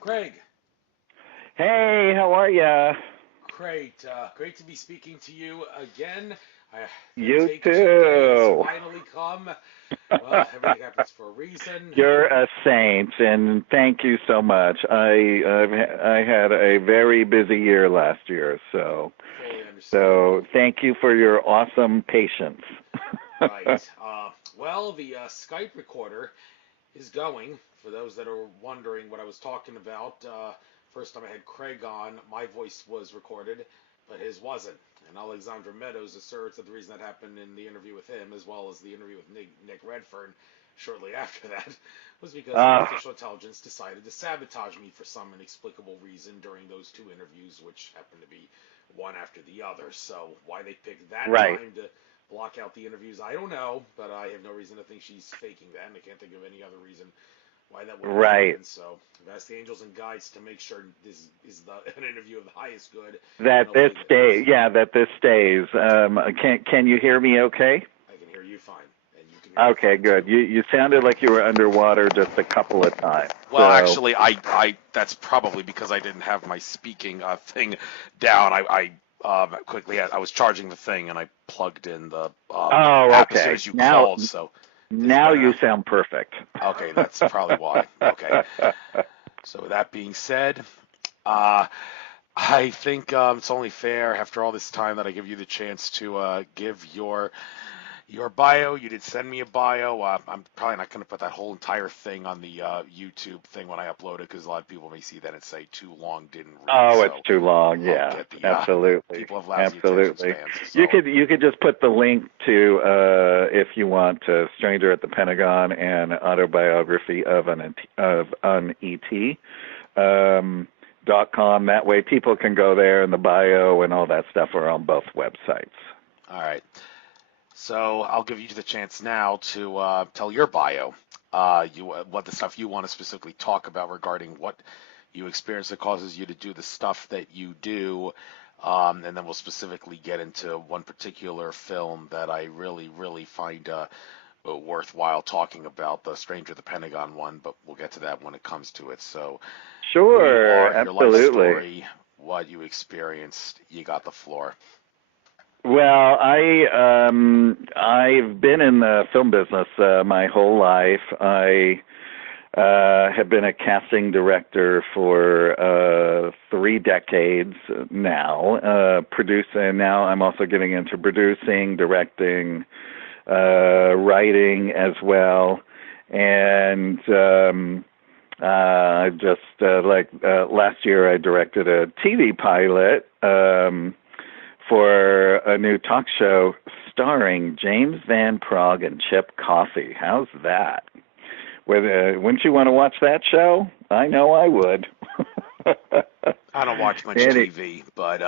Craig, Hey, how are ya? great to be speaking to you again. The You Take Two day has too. finally come. Well, everything happens for a reason. You're a saint, and thank you so much. I had a very busy year last year, so Fully understandable. so thank you for your awesome patience. Right. Well, the Skype recorder is going. For those that are wondering what I was talking about, first time I had Craig on, my voice was recorded, but his wasn't. And Alexandra Meadows asserts that the reason that happened in the interview with him, as well as the interview with Nick Redfern shortly after that, was because Uh, artificial intelligence decided to sabotage me for some inexplicable reason during those two interviews, which happened to be one after the other. So why they picked that right, time to block out the interviews, I don't know, but I have no reason to think she's faking that, and I can't think of any other reason why that would have right. happened. So I've asked the angels and guides to make sure this is an interview of the highest good, and That this hopefully that stays. is. Yeah, that this stays. Can you hear me? Okay. I can hear you fine, and you can hear me Okay, fine good. too. You sounded like you were underwater just a couple of times. Well, So, actually, I that's probably because I didn't have my speaking thing down. I was charging the thing and I plugged in the oh, app as soon okay. as you Now called. So is it now better you now? sound perfect. Okay, that's probably why. Okay. So with that being said, uh, I think it's only fair after all this time that I give you the chance to give your bio. You did send me a bio. I'm probably not going to put that whole entire thing on the YouTube thing when I upload it because a lot of people may see that and say too long, didn't read. Oh, it's So too long. I'll Yeah, get the absolutely, people have lousy attention absolutely. spans. You So could just put the link to if you want to Stranger at the Pentagon and autobiography of an ET .com. That way, people can go there, and the bio and all that stuff are on both websites. all right. So I'll give you the chance now to tell your bio. What the stuff you want to specifically talk about regarding what you experience that causes you to do the stuff that you do, and then we'll specifically get into one particular film that I really, really find worthwhile talking about, the Stranger at the Pentagon one, but we'll get to that when it comes to it. So who you Sure, are, your life absolutely. story, what you experienced, you got the floor. Well, I've been in the film business my whole life. I have been a casting director for 3 decades now. Producing now, I'm also getting into producing, directing, writing as well, and just last year, I directed a TV pilot. For a new talk show starring James Van Praagh and Chip Coffey. How's that? Wouldn't you want to watch that show? I know I would. I don't watch much Any, TV, but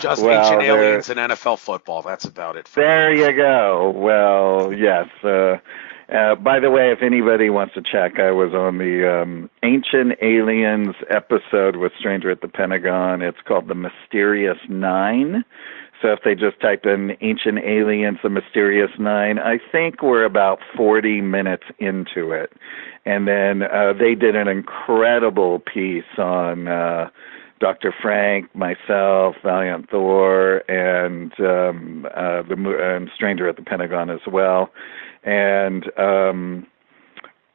just Ancient well, Aliens and NFL football. That's about it for me. there you go. Well, yes. By the way, if anybody wants to check, I was on the Ancient Aliens episode with Stranger at the Pentagon. It's called The Mysterious Nine. So if they just type in Ancient Aliens, The Mysterious Nine, I think we're about 40 minutes into it. And then they did an incredible piece on Dr. Frank, myself, Valiant Thor, and Stranger at the Pentagon as well. And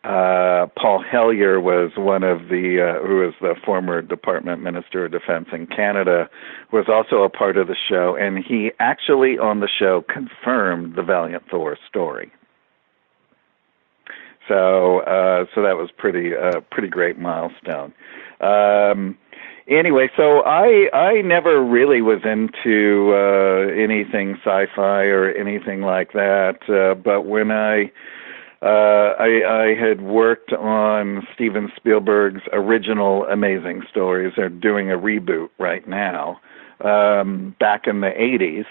Paul Hellyer was one of the, who was the former Department Minister of Defense in Canada, was also a part of the show, and he actually on the show confirmed the Valiant Thor story. So that was pretty great milestone. Anyway, so I never really was into anything sci-fi or anything like that, but when I had worked on Steven Spielberg's original Amazing Stories. They're doing a reboot right now, back in the 80s.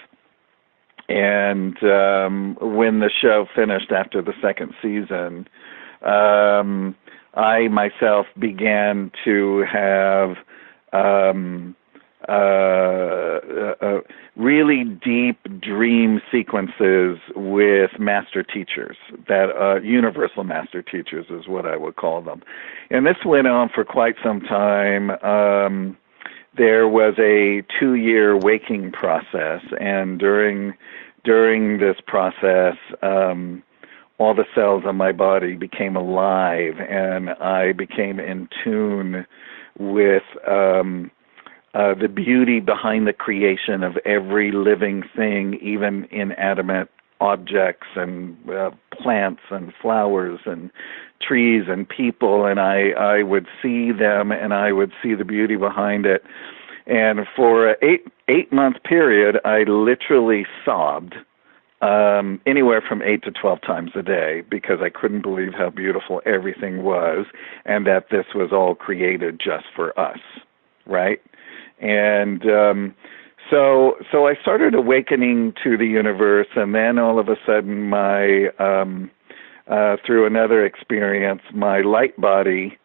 And when the show finished after the second season, I myself began to have really deep dream sequences with master teachers, that universal master teachers is what I would call them. And this went on for quite some time. There was a 2-year waking process, and during this process, all the cells of my body became alive, and I became in tune with the beauty behind the creation of every living thing, even inanimate objects and plants and flowers and trees and people, and I would see them and I would see the beauty behind it. And for an 8-month period, I literally sobbed anywhere from 8 to 12 times a day, because I couldn't believe how beautiful everything was, and that this was all created just for us, right? And so I started awakening to the universe, and then all of a sudden, my through another experience, my light body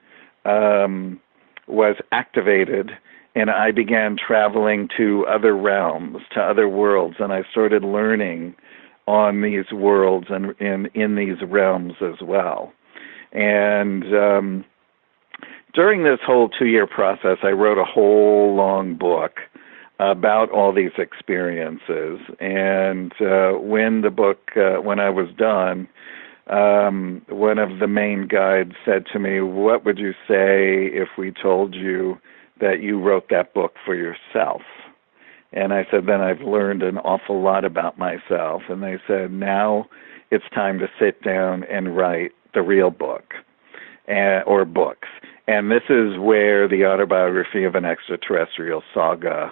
was activated, and I began traveling to other realms, to other worlds, and I started learning on these worlds and in these realms as well. And during this whole 2-year process, I wrote a whole long book about all these experiences. And when I was done, one of the main guides said to me, "What would you say if we told you that you wrote that book for yourself?" And I said, "Then I've learned an awful lot about myself." And they said, "Now it's time to sit down and write the real book, or books." And this is where the Autobiography of an Extraterrestrial Saga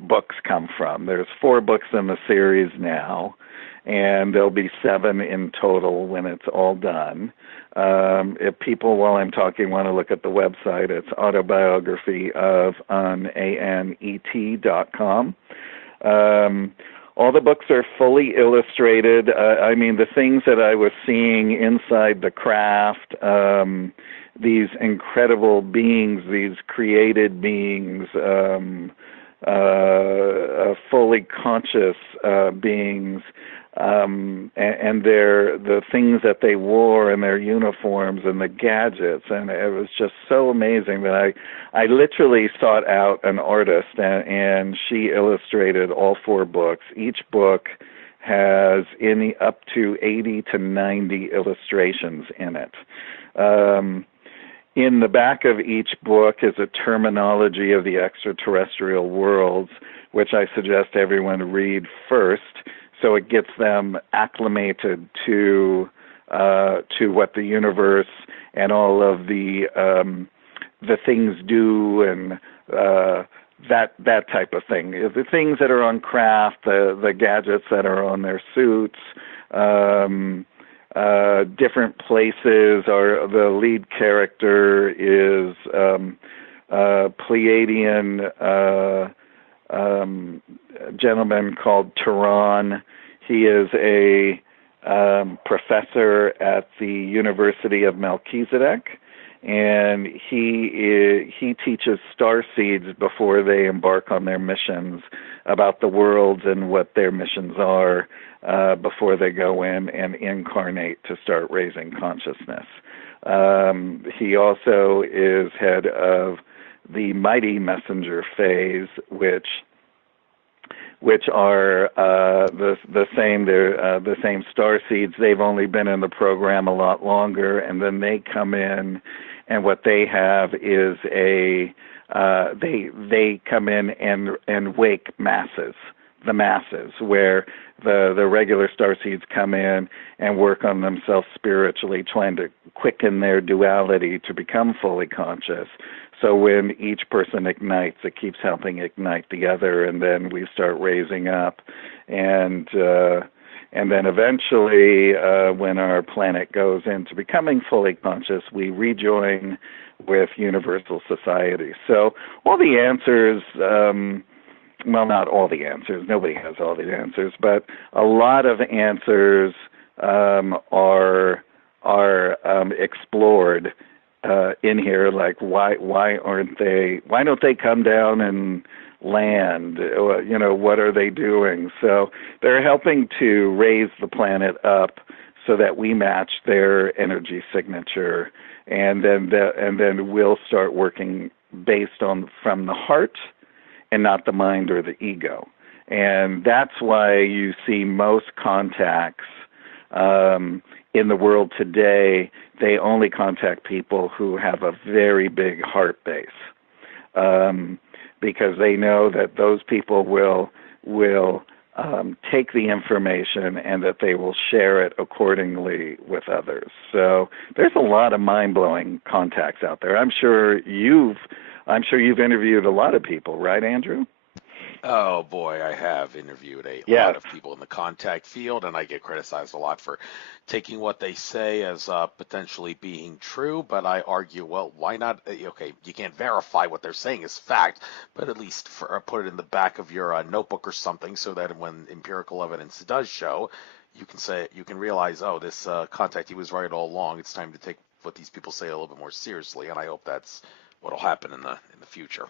books come from. There's 4 books in the series now, and there'll be 7 in total when it's all done. If people, while I'm talking, want to look at the website, it's autobiography.anet.com. All the books are fully illustrated. I mean, the things that I was seeing inside the craft, these incredible beings, these created beings, fully conscious beings, and the things that they wore and their uniforms and the gadgets, and it was just so amazing that I literally sought out an artist, and she illustrated all 4 books. Each book has up to 80 to 90 illustrations in it. In the back of each book is a terminology of the extraterrestrial worlds, which I suggest everyone read first, so it gets them acclimated to what the universe and all of the things do, and that type of thing. The things that are on craft, the gadgets that are on their suits, different places. The lead character is Pleiadian gentleman called Tehran. He is a professor at the University of Melchizedek, and he teaches starseeds before they embark on their missions about the worlds and what their missions are before they go in and incarnate to start raising consciousness. He also is head of the Mighty Messenger phase, which are the same. They're the same starseeds. They've only been in the program a lot longer, and then they come in, and what they have is they come in and wake the masses, where the regular starseeds come in and work on themselves spiritually, trying to quicken their duality to become fully conscious. So when each person ignites, it keeps helping ignite the other, and then we start raising up. And then eventually, when our planet goes into becoming fully conscious, we rejoin with universal society. So all the answers, well, not all the answers. Nobody has all the answers, but a lot of answers are explored in here, like why don't they come down and land? What are they doing? So they're helping to raise the planet up so that we match their energy signature, and then we'll start working based on from the heart and not the mind or the ego. And that's why you see most contacts in the world today, they only contact people who have a very big heart base, because they know that those people will take the information and that they will share it accordingly with others. So there's a lot of mind-blowing contacts out there. I'm sure you've interviewed a lot of people, right, Andrew? Oh boy, I have interviewed a Yes. lot of people in the contact field, and I get criticized a lot for taking what they say as potentially being true. But I argue, well, why not? Okay, you can't verify what they're saying as fact, but at least put it in the back of your notebook or something, so that when empirical evidence does show, you can realize, oh, this contact, he was right all along. It's time to take what these people say a little bit more seriously, and I hope that's what'll happen in the future.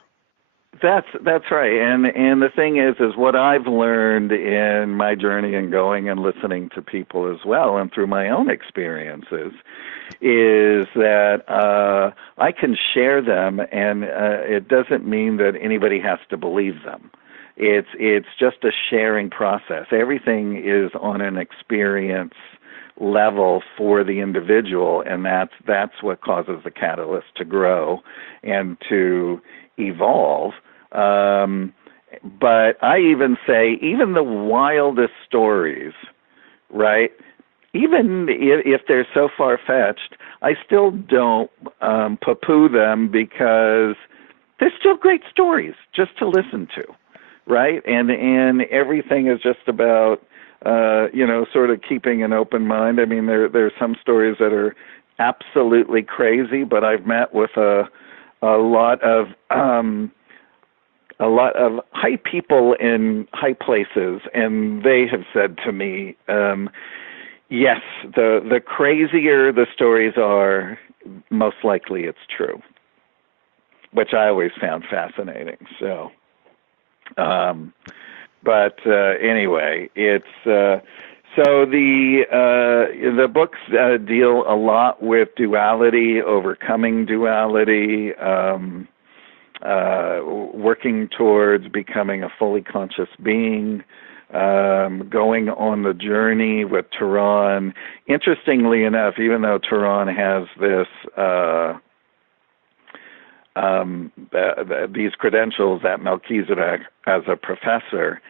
That's right, and the thing is what I've learned in my journey and going and listening to people as well, and through my own experiences, is that I can share them, and it doesn't mean that anybody has to believe them. It's just a sharing process. Everything is on an experience level for the individual, and that's what causes the catalyst to grow and to evolve. But I even say, even the wildest stories, right? Even if they're so far-fetched, I still don't poo-poo them, because they're still great stories just to listen to, right? And everything is just about sort of keeping an open mind. I mean, there's some stories that are absolutely crazy, but I've met with a lot of high people in high places, and they have said to me, yes, the crazier the stories are, most likely it's true, which I always found fascinating. So, but anyway, it's so the books deal a lot with duality, overcoming duality, working towards becoming a fully conscious being, going on the journey with Tehran. Interestingly enough, even though Tehran has this these credentials at Melchizedek as a professor,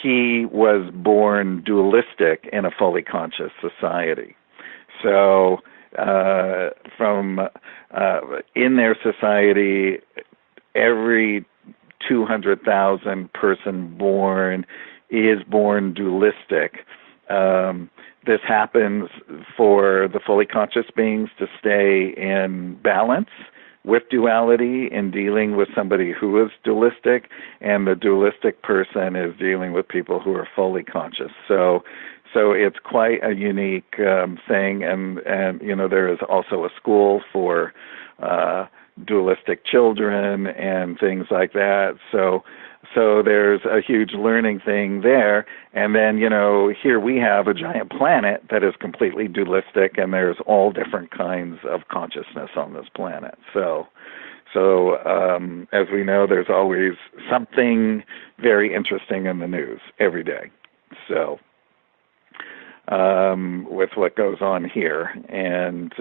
he was born dualistic in a fully conscious society. So from in their society, every 200,000 person born is born dualistic. This happens for the fully conscious beings to stay in balance with duality in dealing with somebody who is dualistic, and the dualistic person is dealing with people who are fully conscious. So it's quite a unique thing, and there is also a school for dualistic children and things like that. So there's a huge learning thing there. And then, here we have a giant planet that is completely dualistic, and there's all different kinds of consciousness on this planet. So as we know, there's always something very interesting in the news every day. So with what goes on here, and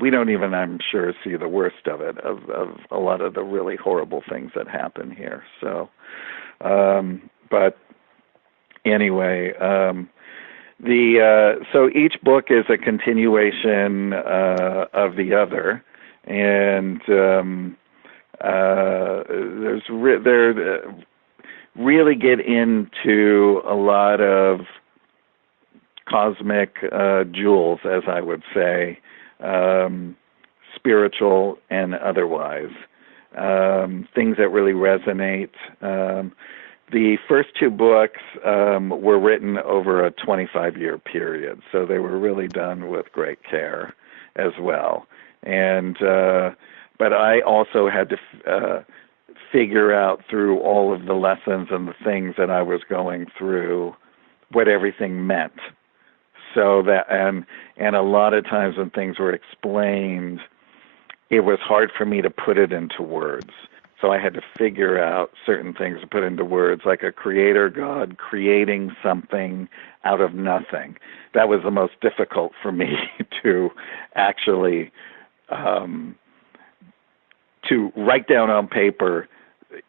we don't even, I'm sure, see the worst of it, of a lot of the really horrible things that happen here. So, but anyway, so each book is a continuation of the other, and there really get into a lot of cosmic jewels, as I would say, spiritual and otherwise, things that really resonate. The first two books were written over a 25-year period, so they were really done with great care as well. And but I also had to figure out through all of the lessons and the things that I was going through what everything meant. So that and a lot of times when things were explained, it was hard for me to put it into words. So I had to figure out certain things to put into words, like a creator God creating something out of nothing. That was the most difficult for me to actually to write down on paper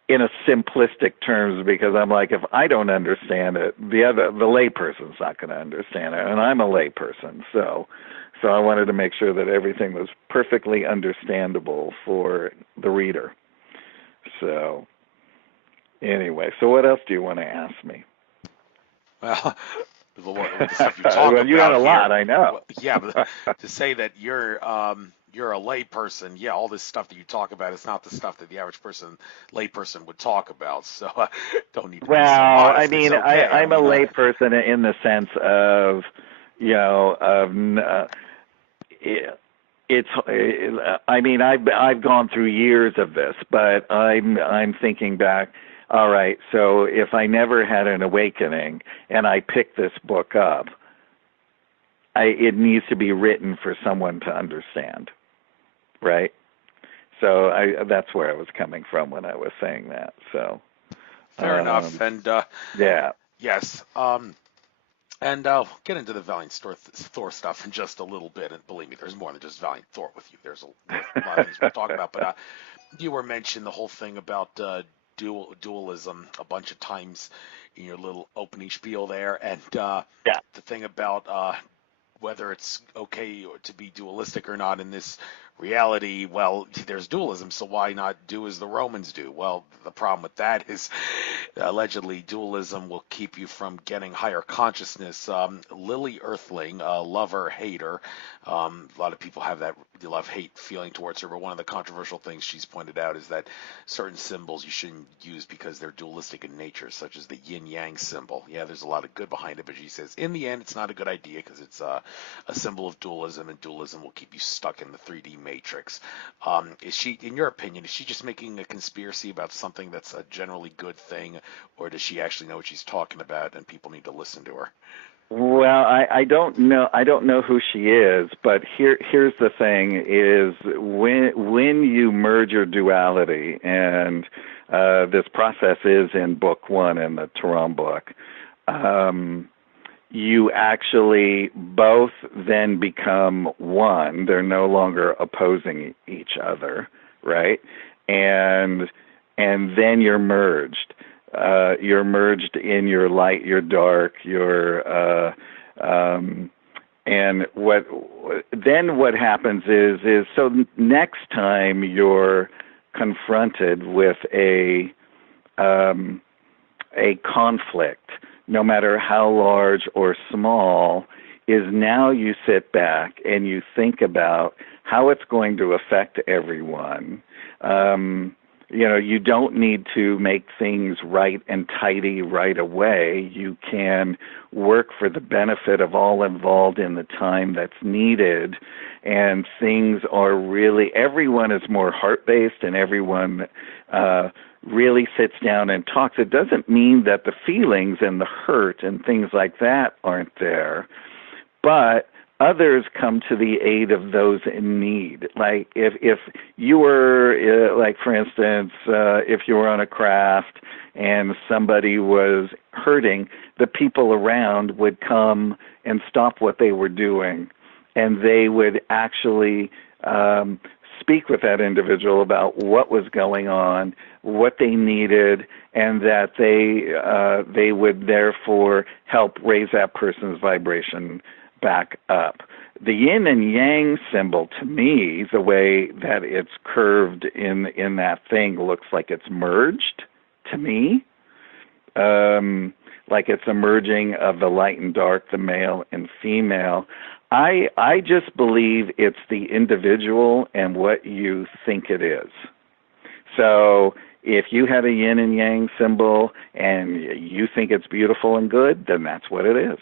in a simplistic terms, because I'm like, if I don't understand it, the layperson's not going to understand it, and I'm a layperson, so I wanted to make sure that everything was perfectly understandable for the reader. So anyway, so what else do you want to ask me? Well, the stuff you talk well, you got a about lot, here, I know. yeah, but to say that you're a layperson, yeah, all this stuff that you talk about is not the stuff that the average layperson would talk about. So don't need to be so Well, I modest. It's mean, okay. I'm a layperson in the sense of, it's. I mean, I've gone through years of this, but I'm thinking back. All right, so if I never had an awakening and I picked this book up, it needs to be written for someone to understand, right? So that's where I was coming from when I was saying that. So fair enough. And yeah, yes. And I'll get into the Valiant Thor stuff in just a little bit. And believe me, there's more than just Valiant Thor with you. There's a lot of things we'll talk about. But you were mentioning the whole thing about dualism a bunch of times in your little opening spiel there. And yeah. the thing about whether it's okay to be dualistic or not in this reality, well, there's dualism, so why not do as the Romans do? Well, the problem with that is allegedly dualism will keep you from getting higher consciousness. Lily Earthling, lover, hater, a lot of people have that love-hate feeling towards her, but one of the controversial things she's pointed out is that certain symbols you shouldn't use because they're dualistic in nature, such as the yin-yang symbol. Yeah, there's a lot of good behind it, but she says in the end it's not a good idea because it's a symbol of dualism, and dualism will keep you stuck in the 3D matrix. Is she, in your opinion, is she just making a conspiracy about something that's a generally good thing, or does she actually know what she's talking about and people need to listen to her? Well, I don't know. I don't know who she is, but here's the thing: is when you merge your duality, and this process is in book 1 in the Tehran book. You actually both then become one. They're no longer opposing each other, right? And then you're merged. You're merged in your light, your dark, your and what happens is so next time you're confronted with a conflict, no matter how large or small, is now you sit back and you think about how it's going to affect everyone. You don't need to make things right and tidy right away. You can work for the benefit of all involved in the time that's needed. And things are really, everyone is more heart-based, and everyone really sits down and talks. It doesn't mean that the feelings and the hurt and things like that aren't there, but others come to the aid of those in need. Like if you were, like for instance, if you were on a craft and somebody was hurting, the people around would come and stop what they were doing, and they would actually speak with that individual about what was going on, what they needed, and that they would therefore help raise that person's vibration back up. The yin and yang symbol, to me, the way that it's curved in that thing, looks like it's merged to me, like it's a merging of the light and dark, the male and female. I just believe it's the individual and what you think it is. So if you had a yin and yang symbol and you think it's beautiful and good, then that's what it is.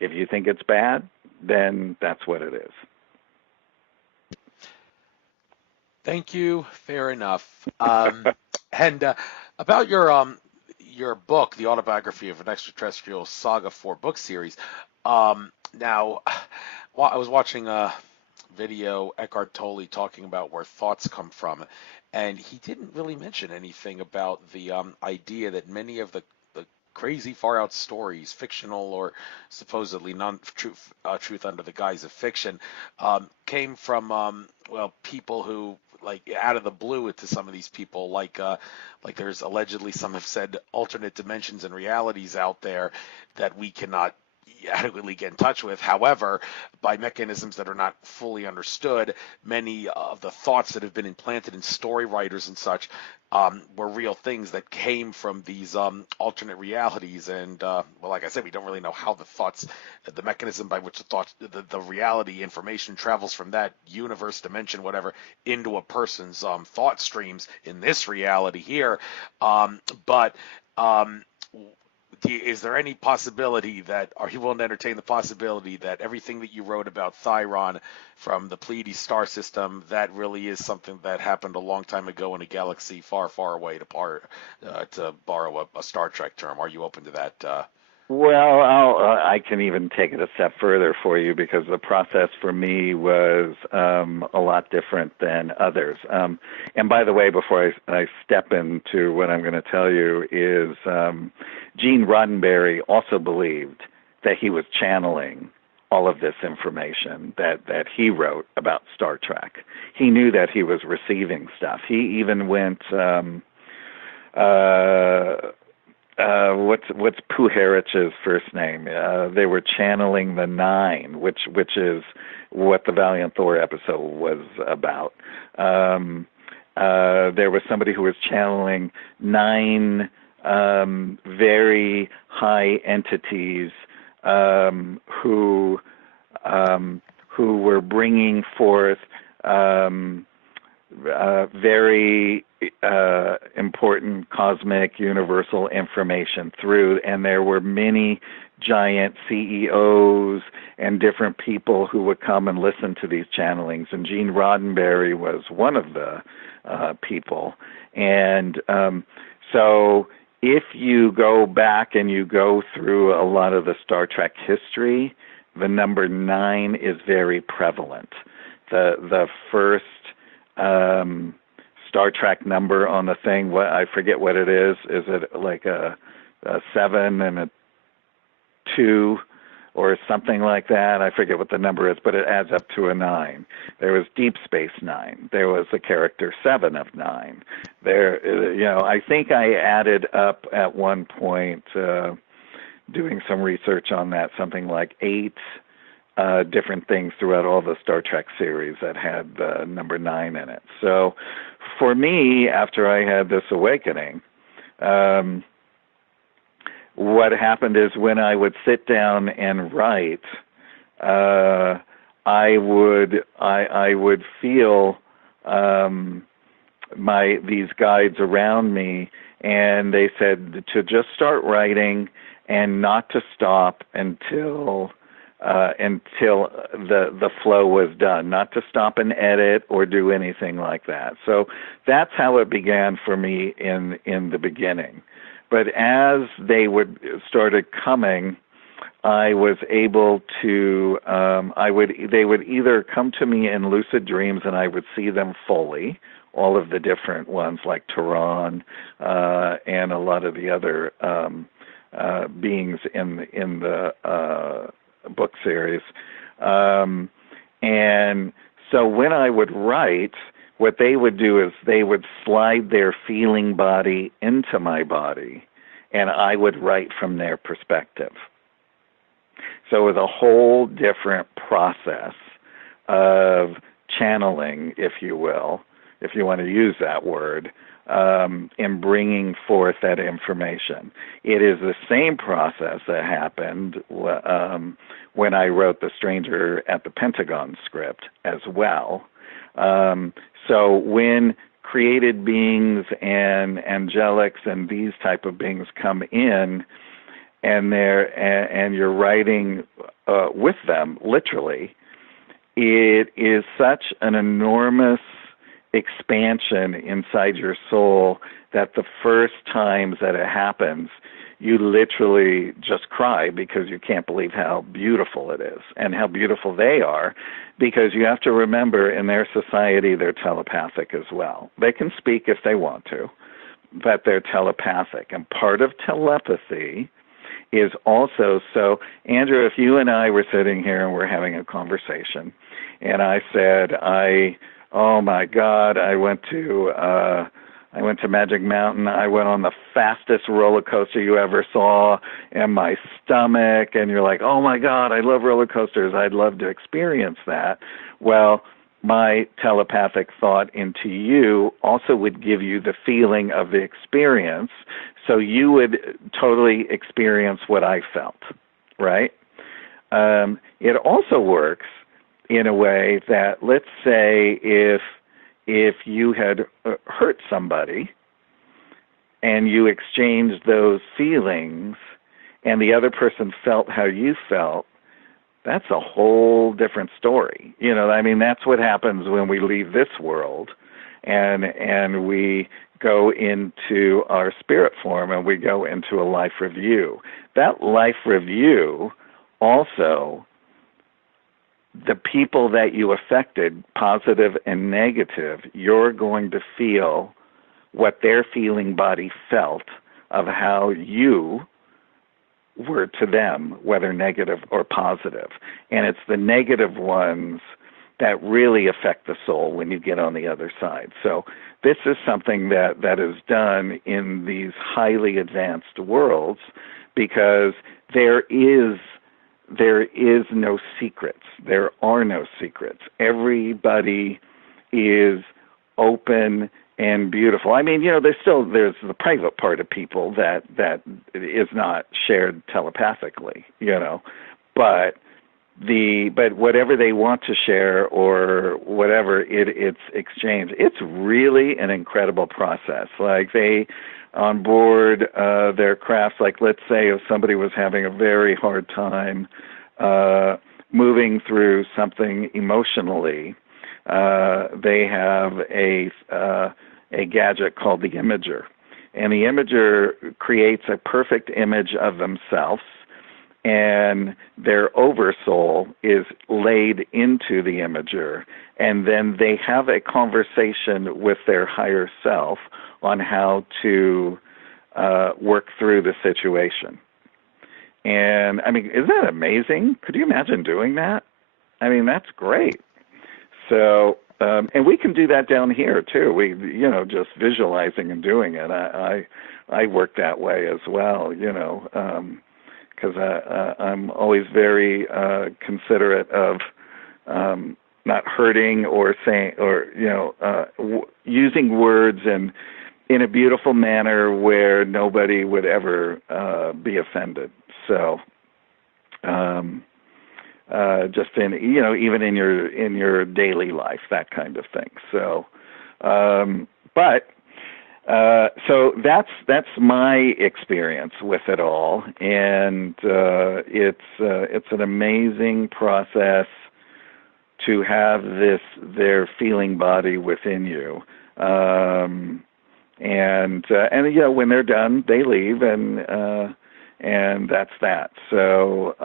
If you think it's bad, then that's what it is. Thank you. Fair enough. And about your book, the autobiography of an extraterrestrial saga 4 book series. Now, I was watching a video Eckhart Tolle talking about where thoughts come from, and he didn't really mention anything about the idea that many of the crazy far out stories, fictional or supposedly non-truth truth under the guise of fiction, came from well, people who, like, out of the blue, to some of these people, like there's allegedly, some have said, alternate dimensions and realities out there that we cannot adequately get in touch with. However, by mechanisms that are not fully understood, many of the thoughts that have been implanted in story writers and such were real things that came from these alternate realities. And well, like I said, we don't really know how the mechanism by which the reality information travels from that universe, dimension, whatever, into a person's thought streams in this reality here. But is there any possibility that, are you willing to entertain the possibility that everything that you wrote about Chiron from the Pleiades star system, that really is something that happened a long time ago in a galaxy far, far away, to borrow a Star Trek term? Are you open to that? Well, I can even take it a step further for you, because the process for me was a lot different than others. And by the way, before I step into what I'm going to tell you, is Gene Roddenberry also believed that he was channeling all of this information that he wrote about Star Trek. He knew that he was receiving stuff. He even went what's Puharich's first name? They were channeling the Nine, which is what the Valiant Thor episode was about. There was somebody who was channeling 9 very high entities who were bringing forth very important cosmic universal information through, and there were many giant CEOs and different people who would come and listen to these channelings, and Gene Roddenberry was one of the people. And so if you go back and you go through a lot of the Star Trek history, the number 9 is very prevalent. The first Star Trek number on the thing, I forget what it is. Is it like a 7 and a 2 or something like that? I forget what the number is, but it adds up to a 9. There was Deep Space Nine. There was the character 7 of 9. I think I added up at one point, doing some research on that, something like 8 different things throughout all the Star Trek series that had the number 9 in it. So for me, after I had this awakening, what happened is, when I would sit down and write, I would feel these guides around me, and they said to just start writing and not to stop until the flow was done, not to stop and edit or do anything like that. So that's how it began for me in the beginning. But as they started coming, I was able to, they would either come to me in lucid dreams and I would see them fully, all of the different ones like Tehran and a lot of the other beings in the book series. And so when I would write, what they would do is they would slide their feeling body into my body, and I would write from their perspective. So it was a whole different process of channeling, if you will, if you want to use that word, in bringing forth that information. It is the same process that happened when I wrote The Stranger at the Pentagon script as well. So when created beings and angelics and these type of beings come in, and you're writing with them, literally, it is such an enormous expansion inside your soul that the first times that it happens, you literally just cry because you can't believe how beautiful it is and how beautiful they are, because you have to remember in their society they're telepathic as well. They can speak if they want to, but they're telepathic. And part of telepathy is also, so Andrew, if you and I were sitting here and we're having a conversation and I said, oh my God, I went to Magic Mountain. I went on the fastest roller coaster you ever saw, and my stomach, and you're like, oh my God, I love roller coasters. I'd love to experience that. Well, my telepathic thought into you also would give you the feeling of the experience, so you would totally experience what I felt, right? It also works in a way that, let's say, if you had hurt somebody and you exchanged those feelings and the other person felt how you felt, that's a whole different story. I mean, that's what happens when we leave this world and we go into our spirit form and we go into a life review. That life review also, the people that you affected, positive and negative, you're going to feel what their feeling body felt of how you were to them, whether negative or positive. And it's the negative ones that really affect the soul when you get on the other side. So this is something that is done in these highly advanced worlds, because there is no secrets. There are no secrets. Everybody is open and beautiful. I mean, there's the private part of people that is not shared telepathically, but whatever they want to share or whatever, it's exchanged. It's really an incredible process. Like, they on board their crafts, like, let's say if somebody was having a very hard time moving through something emotionally, they have a gadget called the Imager. And the Imager creates a perfect image of themselves, and their oversoul is laid into the Imager, and then they have a conversation with their higher self on how to work through the situation. And, I mean, isn't that amazing? Could you imagine doing that? I mean, that's great. So, and we can do that down here, too. We, just visualizing and doing it. I work that way as well, because I'm always very considerate of not hurting or saying, or using words in a beautiful manner where nobody would ever be offended. So, just in even in your daily life, that kind of thing. So, so that's my experience with it all, and it's an amazing process to have their feeling body within you, and when they're done, they leave, and that's that. So,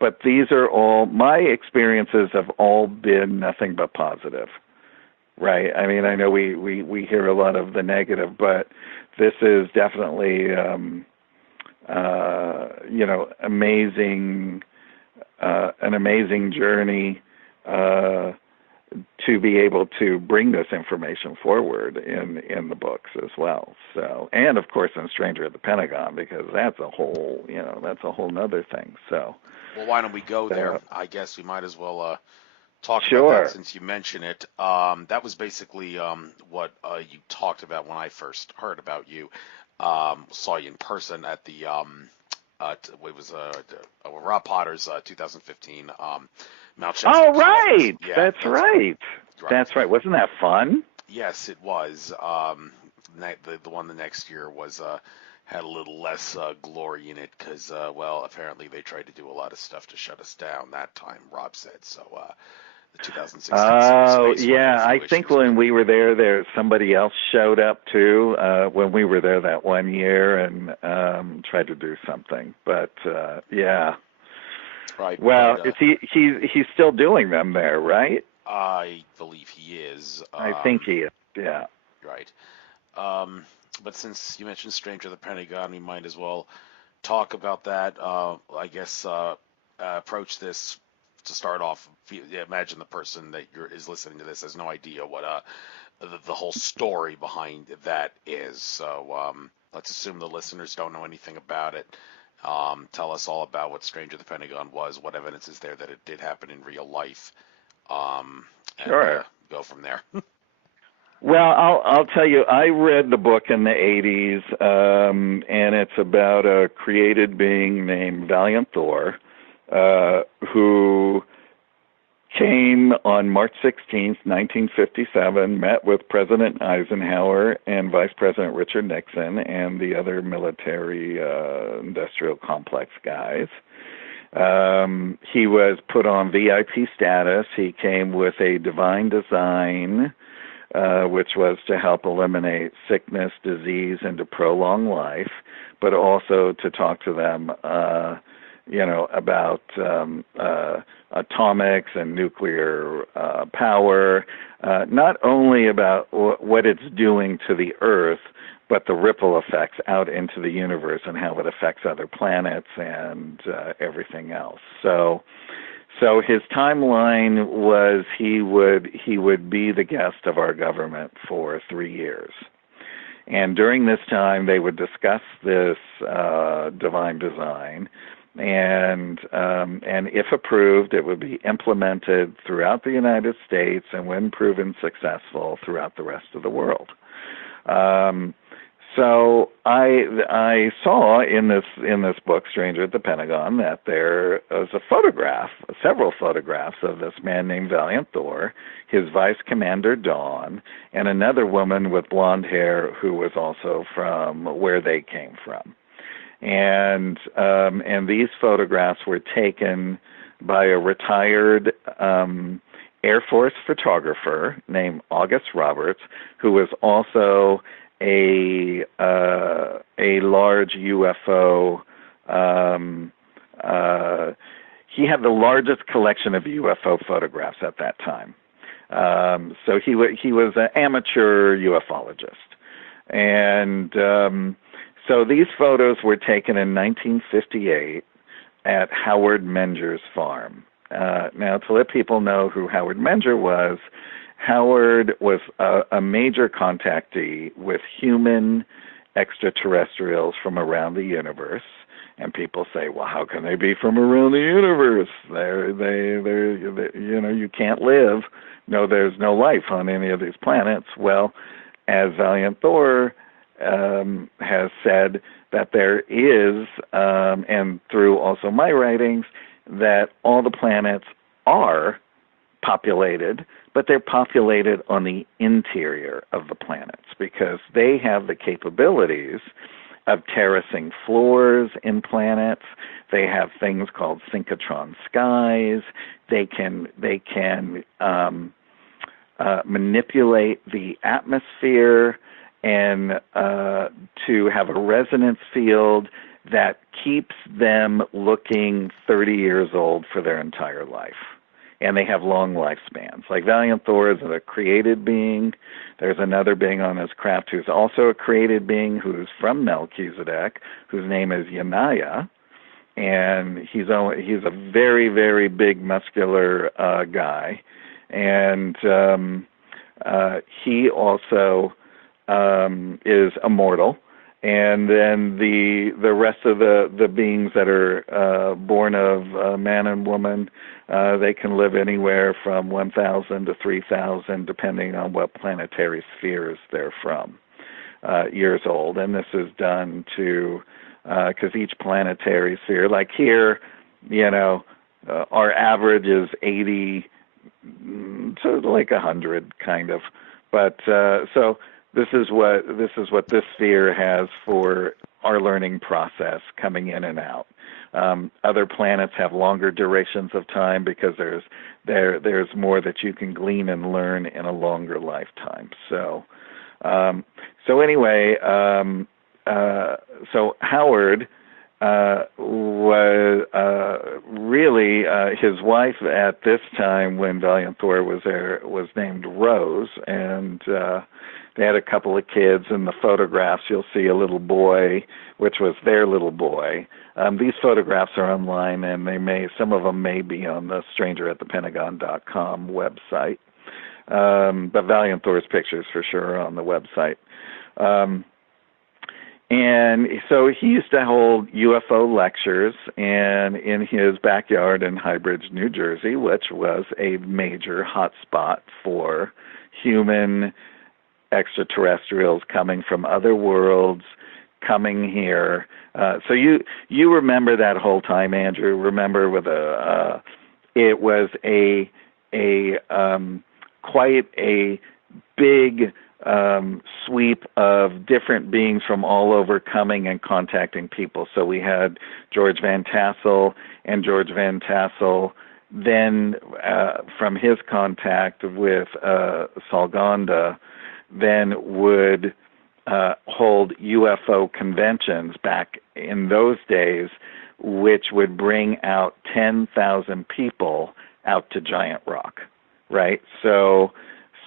but these are all, my experiences have all been nothing but positive. Right. I mean, I know we hear a lot of the negative, but this is definitely, amazing, an amazing journey to be able to bring this information forward in the books as well. So, and of course in Stranger at the Pentagon, because that's a whole nother thing. So, well, why don't we go there? I guess we might as well talk sure. about that since you mention it. That was basically what you talked about when I first heard about you. Saw you in person at the it was Rob Potter's 2015 Mount Shasta. Oh, right. Yeah, that's right. Right. That's right. Wasn't that fun? Yes, it was. The one the next year was had a little less glory in it because, well, apparently they tried to do a lot of stuff to shut us down that time, Rob said. So the 2016 Oh, series. yeah. I think when we were there somebody else showed up too. When we were there that one year and tried to do something. But yeah. Right. Well, But, is he's still doing them there, right? I believe he is. I think he is. Yeah. Right. But since you mentioned Stranger the Pentagon, we might as well talk about that. I guess approach this to start off. Imagine the person that is listening to this has no idea what the whole story behind that is. So let's assume the listeners don't know anything about it. Tell us all about what Stranger the Pentagon was, what evidence is there that it did happen in real life, and Sure. go from there. Well, I'll tell you. I read the book in the '80s, and it's about a created being named Valiant Thor, who came on March 16th, 1957, met with President Eisenhower and Vice President Richard Nixon and the other military industrial complex guys. He was put on VIP status. He came with a divine design, which was to help eliminate sickness, disease, and to prolong life, but also to talk to them about atomics and nuclear power, not only about what it's doing to the Earth, but the ripple effects out into the universe and how it affects other planets and everything else. So his timeline was he would be the guest of our government for 3 years. And during this time, they would discuss this divine design, and if approved, it would be implemented throughout the United States, and when proven successful, throughout the rest of the world. So I saw in this book, Stranger at the Pentagon, that there was several photographs of this man named Valiant Thor, his vice commander Dawn, and another woman with blonde hair who was also from where they came from. And these photographs were taken by a retired Air Force photographer named August Roberts, who was also a large UFO. He had the largest collection of UFO photographs at that time. So he was an amateur ufologist, and so these photos were taken in 1958 at Howard Menger's farm. Now, to let people know who Howard Menger was, Howard was a major contactee with human extraterrestrials from around the universe. And people say, well, how can they be from around the universe? You can't live. No, there's no life on any of these planets. Well, as Valiant Thor has said, that there is, and through also my writings, that all the planets are populated, but they're populated on the interior of the planets because they have the capabilities of terracing floors in planets. They have things called synchrotron skies. They can manipulate the atmosphere and to have a resonance field that keeps them looking 30 years old for their entire life. And they have long lifespans. Like Valiant Thor is a created being. There's another being on his craft who's also a created being who's from Melchizedek, whose name is Yanaya. And he's a very, very big, muscular guy. And he also is immortal. And then the rest of the beings that are born of man and woman, they can live anywhere from 1,000 to 3,000, depending on what planetary spheres they're from, years old. And this is done to, because each planetary sphere, like here, our average is 80 to like 100, kind of. But so this is what this sphere has for our learning process coming in and out. Other planets have longer durations of time because there's more that you can glean and learn in a longer lifetime. So anyway, so Howard was really his wife at this time when Valiant Thor was there was named Rose, and they had a couple of kids. In the photographs, you'll see a little boy, which was their little boy. These photographs are online, and some of them may be on the strangeratthepentagon.com website. But Valiant Thor's pictures for sure are on the website. And so he used to hold UFO lectures and in his backyard in Highbridge, New Jersey, which was a major hotspot for human extraterrestrials coming from other worlds, coming here. So you remember that whole time, Andrew? Remember with it was quite a big sweep of different beings from all over coming and contacting people. So we had George Van Tassel, and George Van Tassel then from his contact with Salganda then would hold UFO conventions back in those days, which would bring out 10,000 people out to Giant Rock, right? So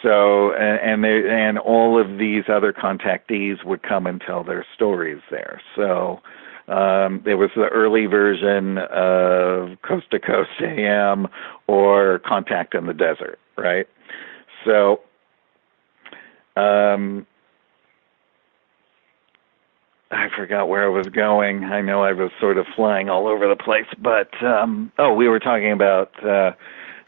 and all of these other contactees would come and tell their stories there. So there was the early version of Coast to Coast AM or Contact in the Desert, right? So I forgot where I was going. I know I was sort of flying all over the place, but we were talking about the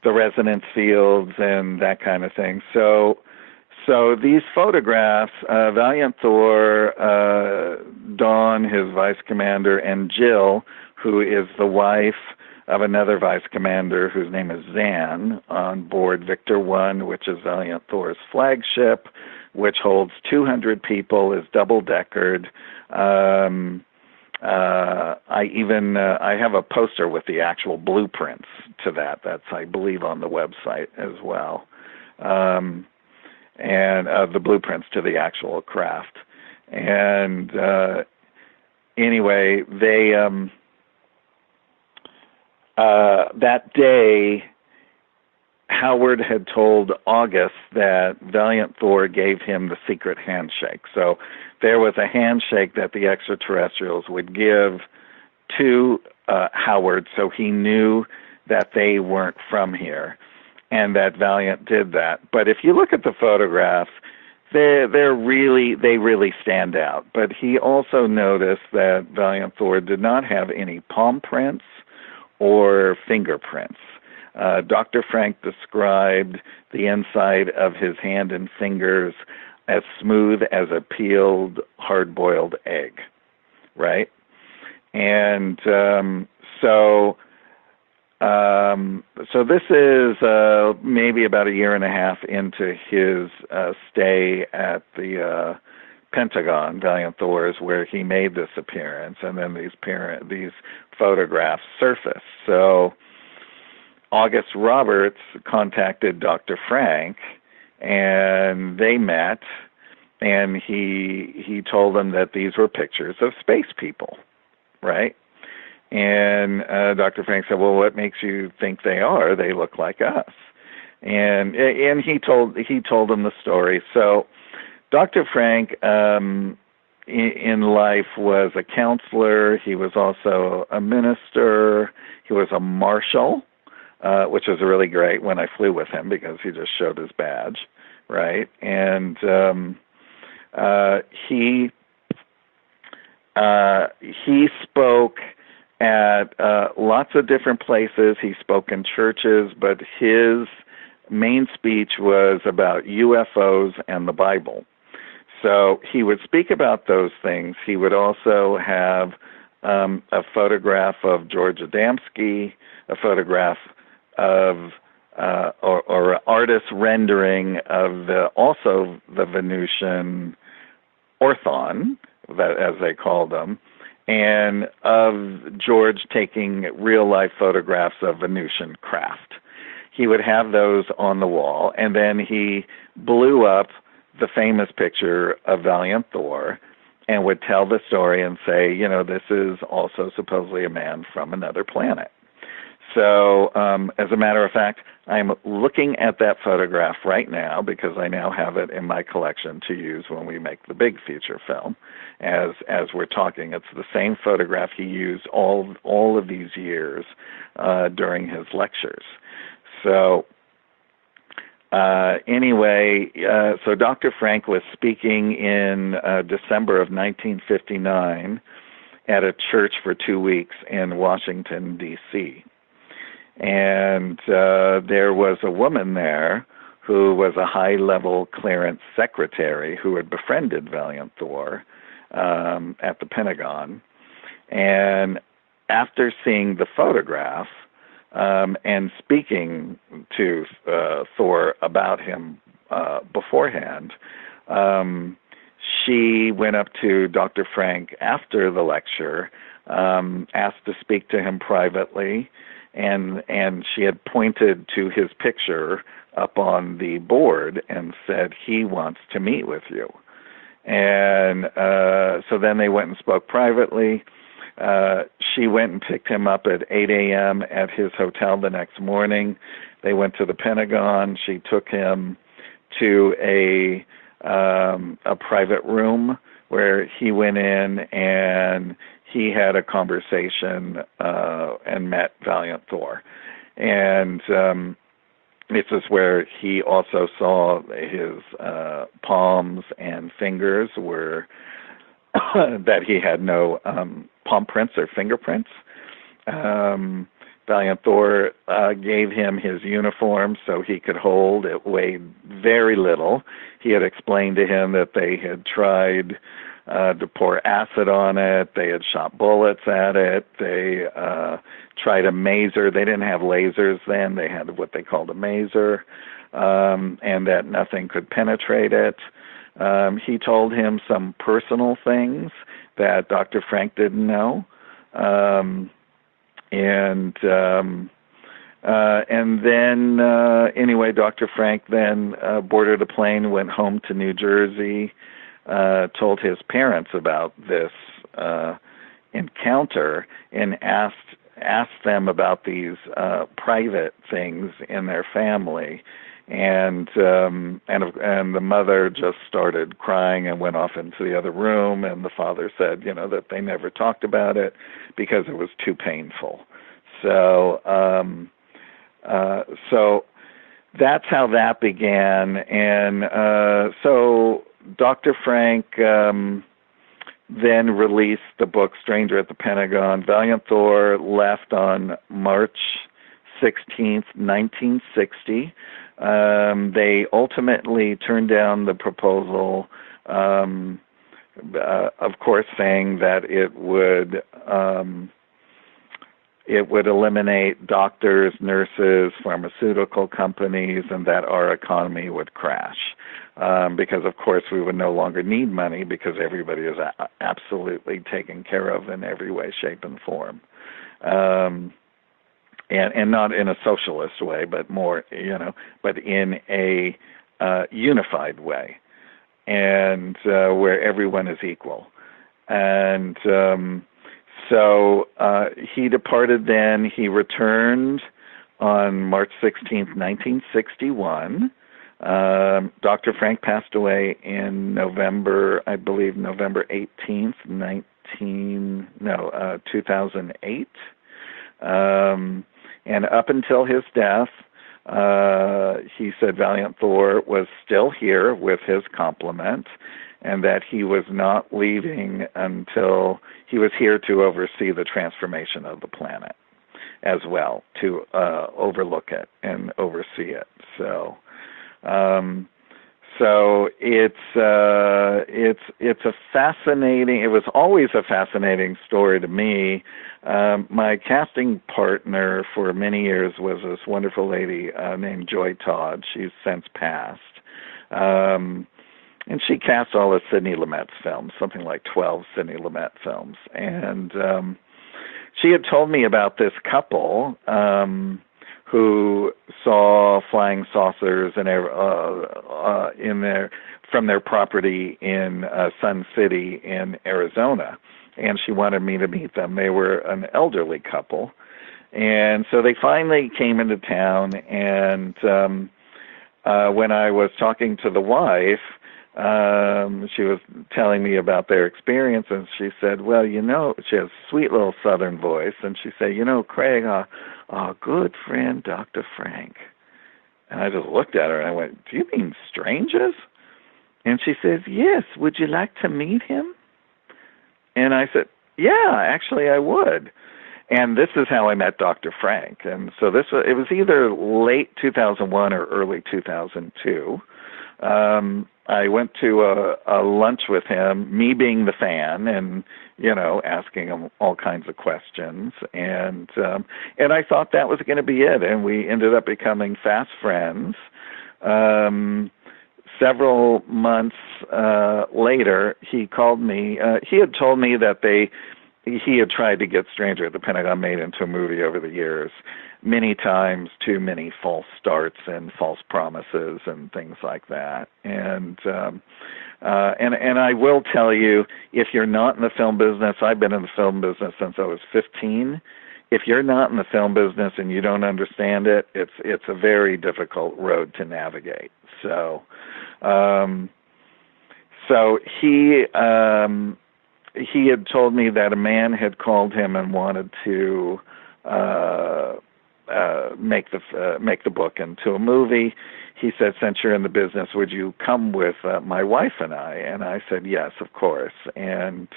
resonance fields and that kind of thing. So these photographs, Valiant Thor, Dawn, his vice commander, and Jill, who is the wife of another vice commander whose name is Zan, on board Victor 1, which is Valiant Thor's flagship, which holds 200 people, is double-deckered. I have a poster with the actual blueprints to that. That's, I believe, on the website as well, and the blueprints to the actual craft. And anyway, they that day, Howard had told August that Valiant Thor gave him the secret handshake. So there was a handshake that the extraterrestrials would give to Howard, so he knew that they weren't from here, and that Valiant did that. But if you look at the photographs, they really stand out. But he also noticed that Valiant Thor did not have any palm prints or fingerprints. Dr. Frank described the inside of his hand and fingers as smooth as a peeled, hard-boiled egg, right? And so this is maybe about a year and a half into his stay at the Pentagon, Valiant Thor's, where he made this appearance, and then these photographs surfaced. So August Roberts contacted Dr. Frank, and they met, and he told them that these were pictures of space people, right? And Dr. Frank said, "Well, what makes you think they are? They look like us." And he told them the story. So Dr. Frank in life was a counselor. He was also a minister. He was a marshal, which was really great when I flew with him because he just showed his badge, right? And he spoke at lots of different places. He spoke in churches, but his main speech was about UFOs and the Bible. So he would speak about those things. He would also have a photograph of George Adamski, a photograph of or artist rendering of also the Venusian Orthon, that as they called them, and of George taking real-life photographs of Venusian craft. He would have those on the wall, and then he blew up the famous picture of Valiant Thor and would tell the story and say, this is also supposedly a man from another planet. So, as a matter of fact, I'm looking at that photograph right now because I now have it in my collection to use when we make the big feature film. As we're talking, it's the same photograph he used all of these years during his lectures. So, anyway, so Dr. Frank was speaking in December of 1959 at a church for 2 weeks in Washington, D.C., and there was a woman there who was a high-level clearance secretary who had befriended Valiant Thor at the Pentagon. And after seeing the photograph and speaking to Thor about him beforehand, she went up to Dr. Frank after the lecture, asked to speak to him privately, and she had pointed to his picture up on the board and said, he wants to meet with you. And so then they went and spoke privately. She went and picked him up at 8 a.m. at his hotel the next morning. They went to the Pentagon. She took him to a private room where he went in and he had a conversation and met Valiant Thor. And this is where he also saw his palms and fingers were that he had no palm prints or fingerprints. Valiant Thor gave him his uniform so he could hold. It weighed very little. He had explained to him that they had tried to pour acid on it. They had shot bullets at it. They tried a maser. They didn't have lasers then. They had what they called a maser, and that nothing could penetrate it. He told him some personal things that Dr. Frank didn't know. And then anyway, Dr. Frank then boarded a plane, went home to New Jersey, told his parents about this encounter, and asked them about these private things in their family. And the mother just started crying and went off into the other room, and the father said, that they never talked about it because it was too painful. So so that's how that began. And so Dr. Frank then released the book Stranger at the Pentagon. Valiant Thor left on March 16th, 1960. They ultimately turned down the proposal, of course, saying that it would eliminate doctors, nurses, pharmaceutical companies, and that our economy would crash. Because, of course, we would no longer need money because everybody is absolutely taken care of in every way, shape, and form. And not in a socialist way, but more, but in a unified way, and where everyone is equal. And so he departed then. He returned on March 16th, 1961. Dr. Frank passed away in November 18th, 2008. And up until his death, he said Valiant Thor was still here with his complement, and that he was not leaving until he was here to oversee the transformation of the planet as well, to overlook it and oversee it. So it's a fascinating. It was always a fascinating story to me. My casting partner for many years was this wonderful lady named Joy Todd. She's since passed. and she cast all of Sidney Lumet's films, something like 12 Sidney Lumet films. And she had told me about this couple who saw flying saucers in their from their property in Sun City in Arizona, and she wanted me to meet them. They were an elderly couple, and so they finally came into town. And when I was talking to the wife, she was telling me about their experience, and she said, well, you know, she has a sweet little southern voice, and she said, you know, Craig, our good friend Dr. Frank. And I just looked at her and I went, do you mean strangers? And she says, yes, would you like to meet him? And I said, yeah, actually I would. And this is how I met Dr. Frank. And so it was either late 2001 or early 2002. I went to a lunch with him, me being the fan, and you know, asking him all kinds of questions, and I thought that was going to be it, and we ended up becoming fast friends. Several months later, he called me. He had told me that he had tried to get Stranger at the Pentagon made into a movie over the years, many times, too many false starts and false promises and things like that. And I will tell you, if you're not in the film business, I've been in the film business since I was 15. If you're not in the film business and you don't understand it, it's a very difficult road to navigate. So he had told me that a man had called him and wanted to make the book into a movie. He said, since you're in the business, would you come with my wife and I? And I said, yes, of course. And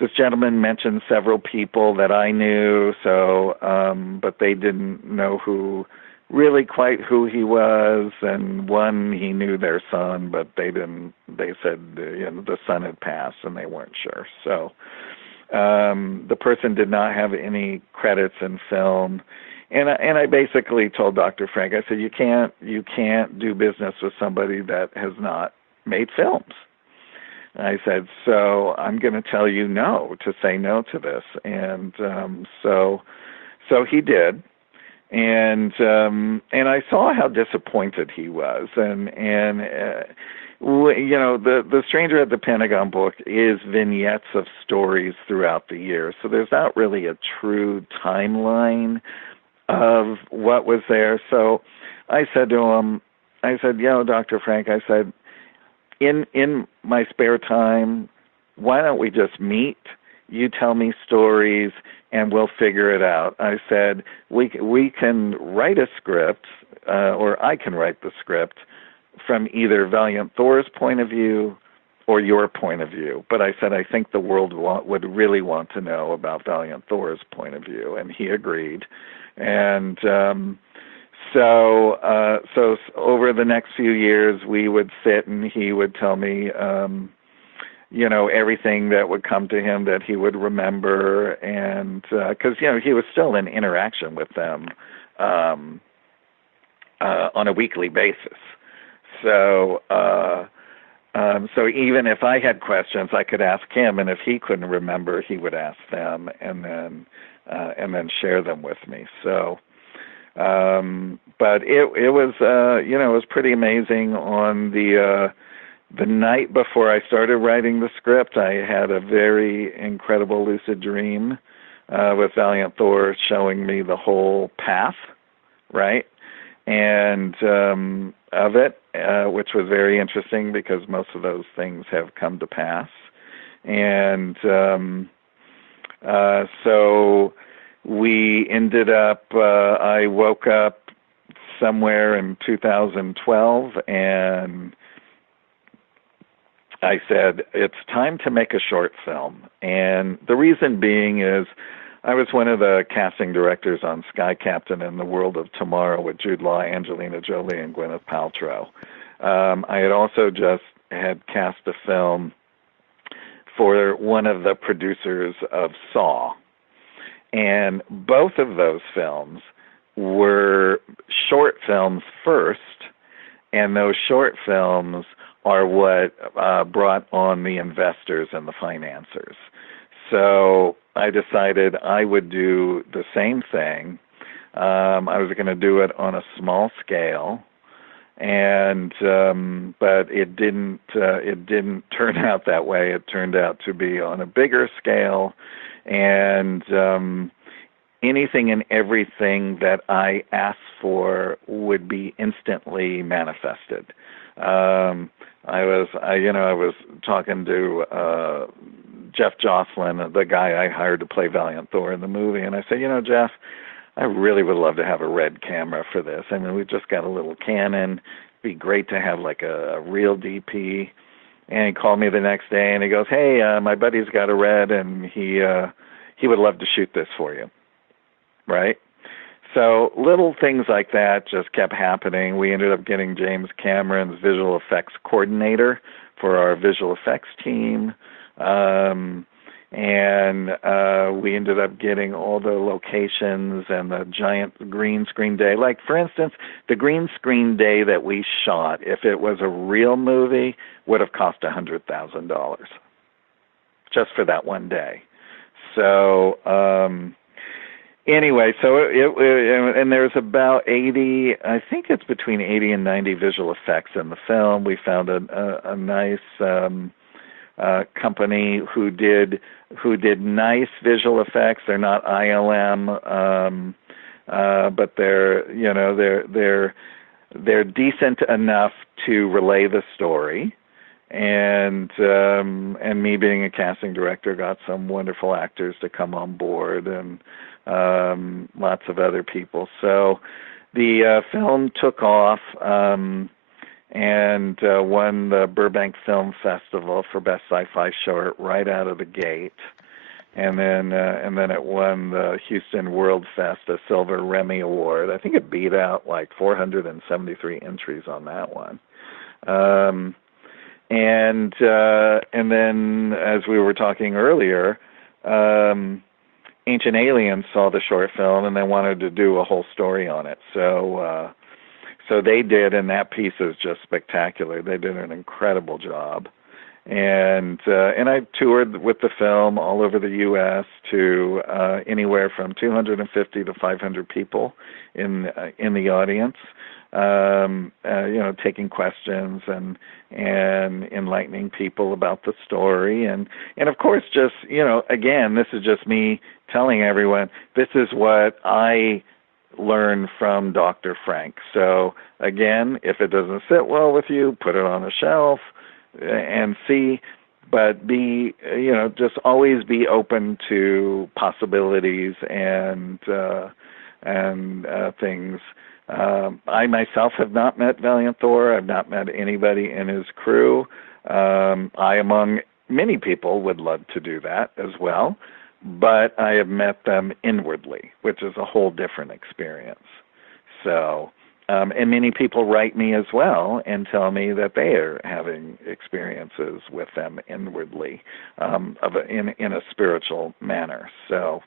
this gentleman mentioned several people that I knew, but they didn't know quite who he was. And one, he knew their son, but they said, you know, the son had passed and they weren't sure. So the person did not have any credits in film. And I basically told Dr. Frank, I said, you can't do business with somebody that has not made films. And I said, so I'm going to tell you no, to say no to this. And so he did. And I saw how disappointed he was. And you know, the Stranger at the Pentagon book is vignettes of stories throughout the year. So there's not really a true timeline of what was there. So I said to him, you know, Dr. Frank, I said, in my spare time, why don't we just meet? You tell me stories and we'll figure it out. I said, we can write a script, or I can write the script from either Valiant Thor's point of view or your point of view. But I said, I think the world would really want to know about Valiant Thor's point of view. And he agreed. And so over the next few years, we would sit and he would tell me, you know, everything that would come to him that he would remember. And because, you know, he was still in interaction with them on a weekly basis. So even if I had questions, I could ask him, and if he couldn't remember, he would ask them, and then share them with me. So, but it was, you know, it was pretty amazing. On the night before I started writing the script, I had a very incredible lucid dream with Valiant Thor showing me the whole path, right? And of it, which was very interesting because most of those things have come to pass. And so we ended up, I woke up somewhere in 2012 and I said, it's time to make a short film. And the reason being is I was one of the casting directors on Sky Captain and The World of Tomorrow with Jude Law, Angelina Jolie, and Gwyneth Paltrow. I had also just had cast a film for one of the producers of Saw. And both of those films were short films first, and those short films are what brought on the investors and the financiers. So I decided I would do the same thing. I was going to do it on a small scale, and but it didn't turn out that way. It turned out to be on a bigger scale, and anything and everything that I asked for would be instantly manifested. I was talking to Jeff Jocelyn, the guy I hired to play Valiant Thor in the movie, and I said, Jeff, I really would love to have a red camera for this. I mean, we've just got a little Canon. It'd be great to have like a real DP. And he called me the next day and he goes, hey, my buddy's got a red and he would love to shoot this for you. Right? So little things like that just kept happening. We ended up getting James Cameron's visual effects coordinator for our visual effects team. And we ended up getting all the locations and the giant green screen day. Like, for instance, the green screen day that we shot, if it was a real movie, would have cost $100,000 just for that one day. So anyway, so and there's about 80, I think it's between 80 and 90 visual effects in the film. We found a nice company who did nice visual effects. They're not ILM, but they're decent enough to relay the story. And me being a casting director, got some wonderful actors to come on board, and lots of other people. So the film took off. And won the Burbank Film Festival for Best Sci-Fi Short right out of the gate, and then it won the Houston World Fest a Silver Remmy Award. I think it beat out like 473 entries on that one. And then, as we were talking earlier, Ancient Aliens saw the short film and they wanted to do a whole story on it. So they did, and that piece is just spectacular. They did an incredible job, and I toured with the film all over the U.S. to anywhere from 250 to 500 people in the audience, taking questions and enlightening people about the story, and of course, just again, this is just me telling everyone this is what I learn from Dr. Frank. So again, if it doesn't sit well with you, put it on a shelf and see, but just always be open to possibilities and things. I myself have not met Valiant Thor. I've not met anybody in his crew. I, among many people, would love to do that as well. But I have met them inwardly, which is a whole different experience. So, and many people write me as well and tell me that they are having experiences with them inwardly, in a spiritual manner. So,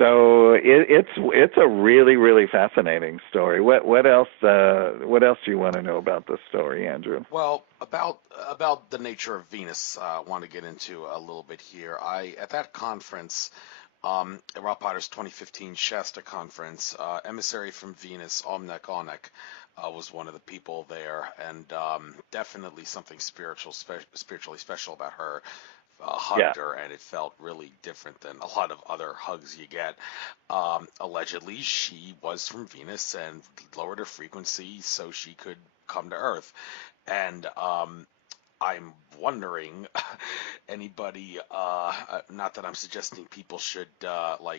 it's a really, really fascinating story. What else do you want to know about this story, Andrew? Well, about the nature of Venus, I want to get into a little bit here. At that conference, at Rob Potter's 2015 Shasta conference, emissary from Venus, Omnek Onek, was one of the people there, and definitely something spiritually special about her. Hugged her, and it felt really different than a lot of other hugs you get. Allegedly, she was from Venus and lowered her frequency so she could come to Earth. And I'm wondering, anybody, not that I'm suggesting people should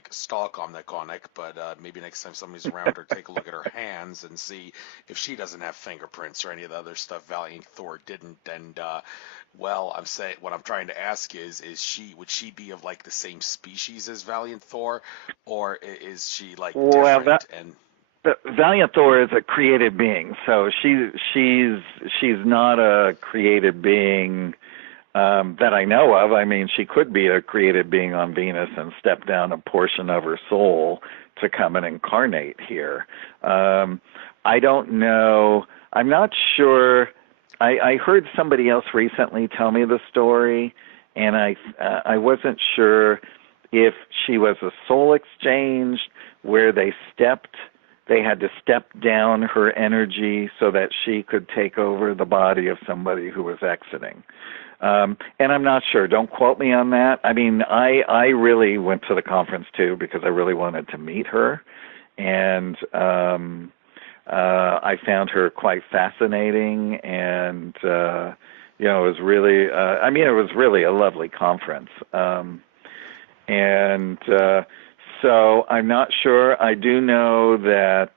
stalk Omnek, but maybe next time somebody's around her, take a look at her hands and see if she doesn't have fingerprints or any of the other stuff Valiant Thor didn't. And what I'm trying to ask would she be of like the same species as Valiant Thor, or is she like different? Valiant Thor is a created being, so she's not a created being that I know of. I mean, she could be a created being on Venus and step down a portion of her soul to come and incarnate here. I don't know. I'm not sure. I heard somebody else recently tell me the story, and I wasn't sure if she was a soul exchange where they had to step down her energy so that she could take over the body of somebody who was exiting. And I'm not sure. Don't quote me on that. I mean, I really went to the conference too because I really wanted to meet her, and I found her quite fascinating, and it was really, it was really a lovely conference. So I'm not sure. I do know that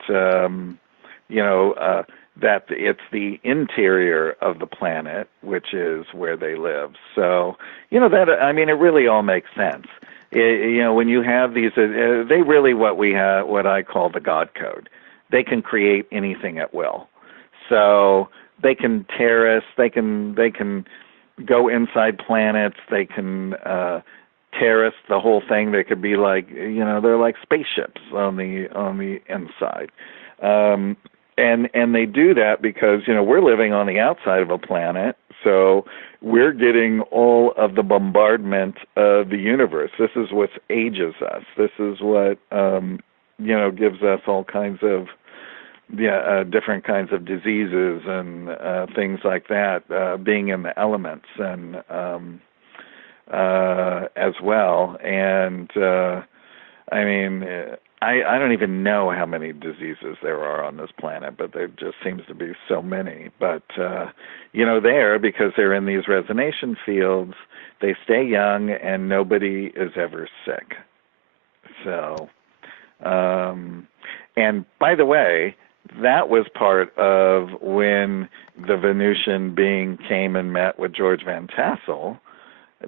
that it's the interior of the planet, which is where they live. So it really all makes sense. When you have these, they really what I call the God code. They can create anything at will. So they can terrace. They can go inside planets. They can terrace the whole thing. They could be like, they're like spaceships on the inside. And they do that because, we're living on the outside of a planet, so we're getting all of the bombardment of the universe. This is what ages us. This is what, gives us all kinds of, different kinds of diseases and things like that, being in the elements and as well. And, I don't even know how many diseases there are on this planet, but there just seems to be so many. But, because they're in these resonation fields, they stay young and nobody is ever sick. So, and by the way, that was part of when the Venusian being came and met with George Van Tassel,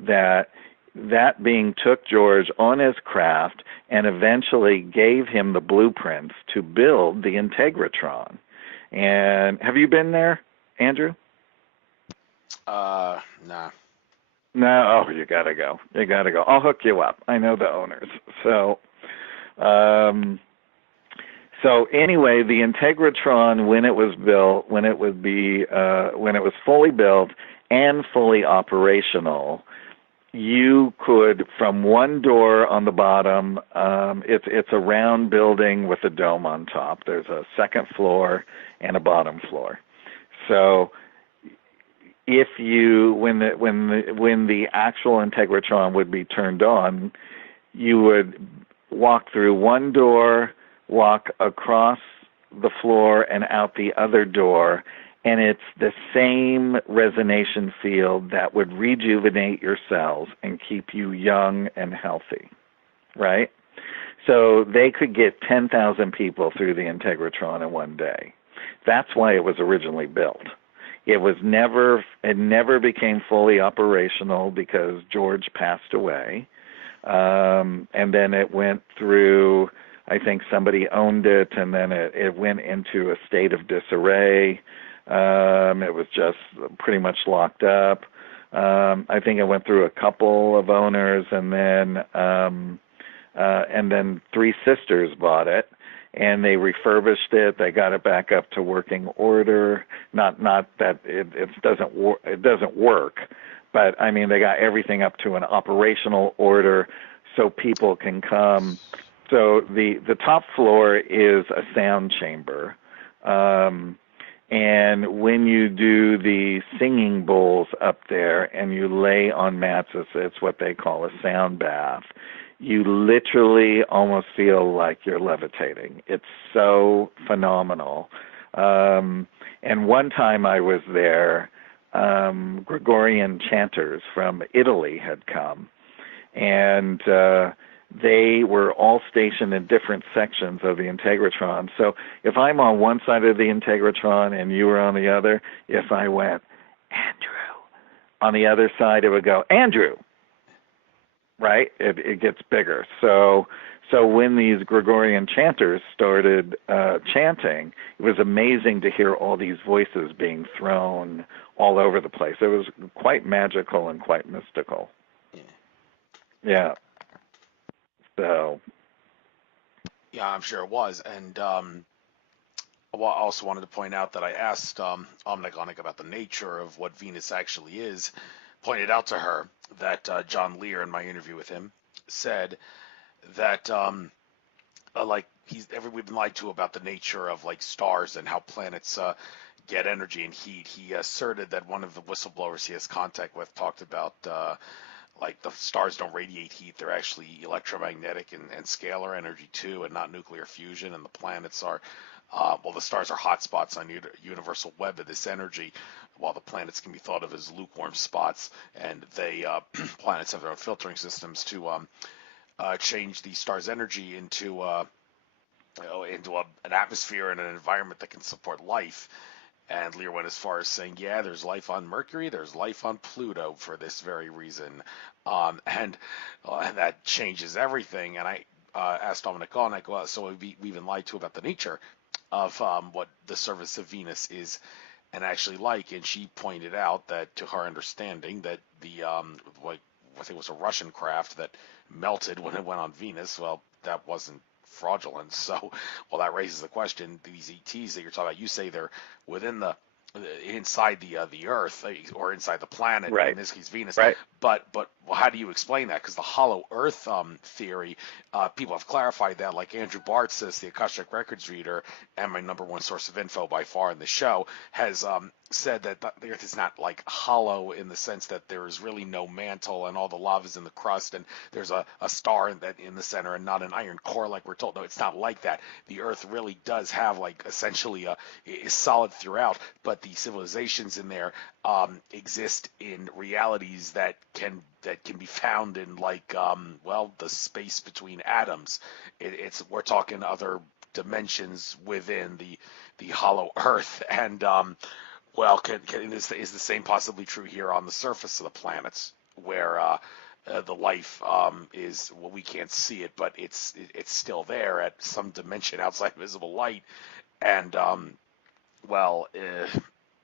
that being took George on his craft and eventually gave him the blueprints to build the Integratron. And have you been there, Andrew? Nah. No, you gotta go. I'll hook you up. I know the owners. So anyway, the Integratron, when it was built, when it was fully built and fully operational, you could, from one door on the bottom, it's a round building with a dome on top. There's a second floor and a bottom floor. So if when the actual Integratron would be turned on, you would walk through one door, walk across the floor and out the other door, and it's the same resonation field that would rejuvenate your cells and keep you young and healthy, right? So they could get 10,000 people through the Integratron in one day. That's why it was originally built. It never became fully operational because George passed away. And then it went through, I think somebody owned it, and then it went into a state of disarray. It was just pretty much locked up. I think it went through a couple of owners, and then Three Sisters bought it, and they refurbished it. They got it back up to working order. Not that it doesn't work, but I mean they got everything up to an operational order so people can come. So the top floor is a sound chamber. And when you do the singing bowls up there and you lay on mats, it's what they call a sound bath, you literally almost feel like you're levitating. It's so phenomenal. And one time I was there, Gregorian chanters from Italy had come, and they were all stationed in different sections of the Integratron. So if I'm on one side of the Integratron and you were on the other, if I went, Andrew, on the other side, it would go, Andrew, right? It gets bigger. So when these Gregorian chanters started chanting, it was amazing to hear all these voices being thrown all over the place. It was quite magical and quite mystical. Yeah. So. Yeah, I'm sure it was. And Well, I also wanted to point out that I asked Omnigonic about the nature of what Venus actually is. Pointed out to her that John Lear, in my interview with him, said that like we've been lied to about the nature of like stars and how planets get energy and heat. He asserted that one of the whistleblowers he has contact with talked about like the stars don't radiate heat; they're actually electromagnetic and scalar energy too, and not nuclear fusion. And the planets are, well, the stars are hot spots on universal web of this energy, while the planets can be thought of as lukewarm spots. And they planets have their own filtering systems to change the star's energy into an atmosphere and an environment that can support life. And Lear went as far as saying, yeah, there's life on Mercury, there's life on Pluto for this very reason. And that changes everything. And I asked Dominic Golnick, well, so we've been lied to about the nature of what the surface of Venus is and actually like. And she pointed out that, to her understanding, that the, like, I think it was a Russian craft that melted when it went on Venus. Well, that wasn't fraudulent. So, well, that raises the question: these ETs that you're talking about, you say they're within the inside the Earth or inside the planet, Right. in this case Venus. Right. But well, how do you explain that? Because the hollow Earth theory, people have clarified that. Like Andrew Bart says, the Akashic Records reader and my number one source of info by far in the show, has said that the Earth is not like hollow in the sense that there is really no mantle and all the lava is in the crust and there's a star in the center and not an iron core like we're told. No, it's not like that. The Earth really does have like essentially is solid throughout, but the civilizations in there exist in realities that can be found in like well, the space between atoms. We're talking other dimensions within the hollow Earth. And well, is the same possibly true here on the surface of the planets, where the life is, well, we can't see it, but it's still there at some dimension outside visible light. And well,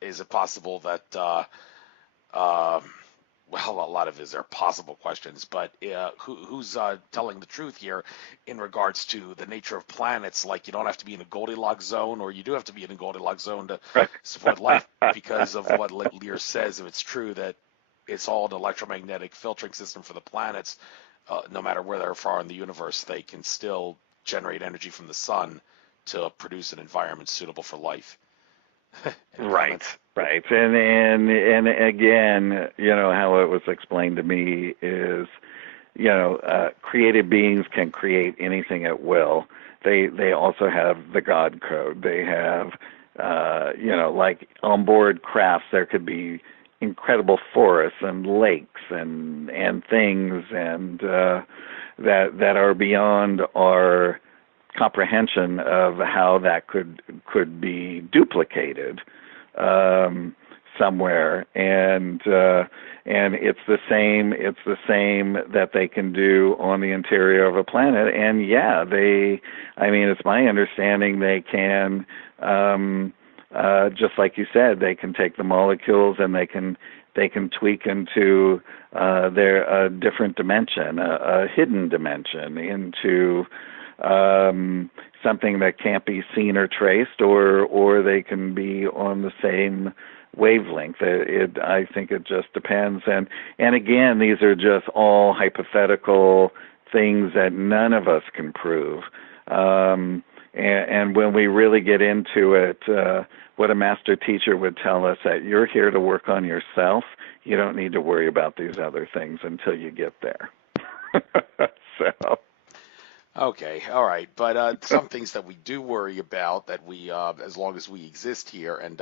is it possible that well, a lot of these are possible questions, but who's telling the truth here in regards to the nature of planets? Like, you don't have to be in a Goldilocks zone, or you do have to be in a Goldilocks zone to support life, because of what Lear says. If it's true that it's all an electromagnetic filtering system for the planets, no matter where they're far in the universe, they can still generate energy from the sun to produce an environment suitable for life. Right. And again, how it was explained to me is, creative beings can create anything at will. They also have the God code. They have, like onboard crafts, there could be incredible forests and lakes and things and that are beyond our comprehension of how that could be duplicated somewhere, and it's the same that they can do on the interior of a planet. And yeah, it's my understanding they can, just like you said, they can take the molecules and they can tweak into their different dimension, a hidden dimension, into something that can't be seen or traced, or they can be on the same wavelength. I think it just depends. And again, these are just all hypothetical things that none of us can prove. And when we really get into it, what a master teacher would tell us, that you're here to work on yourself. You don't need to worry about these other things until you get there. So. Okay, all right, but some things that we do worry about, that we, as long as we exist here, and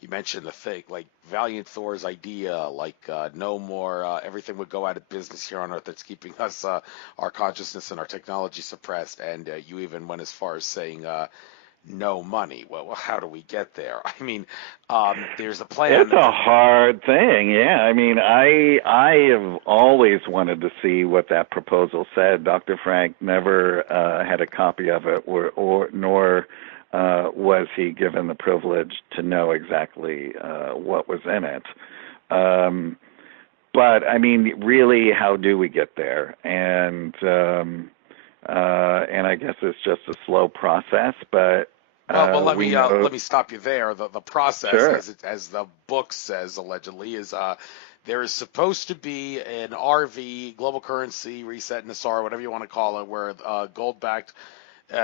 you mentioned the thing, like Valiant Thor's idea, like no more, everything would go out of business here on Earth that's keeping us, our consciousness and our technology suppressed, and you even went as far as saying no money. Well, how do we get there? I mean, there's a plan. It's a hard thing. Yeah, I have always wanted to see what that proposal said. Dr. Frank never had a copy of it, nor was he given the privilege to know exactly what was in it. But really, how do we get there? And I guess it's just a slow process, but Well, We know, let me stop you there. The process, sure. as the book says allegedly, is there is supposed to be an RV, global currency reset, NSR, whatever you want to call it, where gold backed,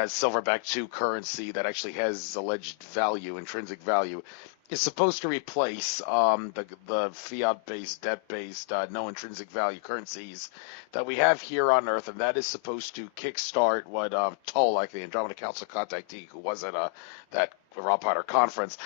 silver backed two currency that actually has alleged value, intrinsic value, is supposed to replace the fiat based, debt based, no intrinsic value currencies that we have here on Earth, and that is supposed to kickstart what Toll, like the Andromeda Council contactee who was at that Rob Potter conference,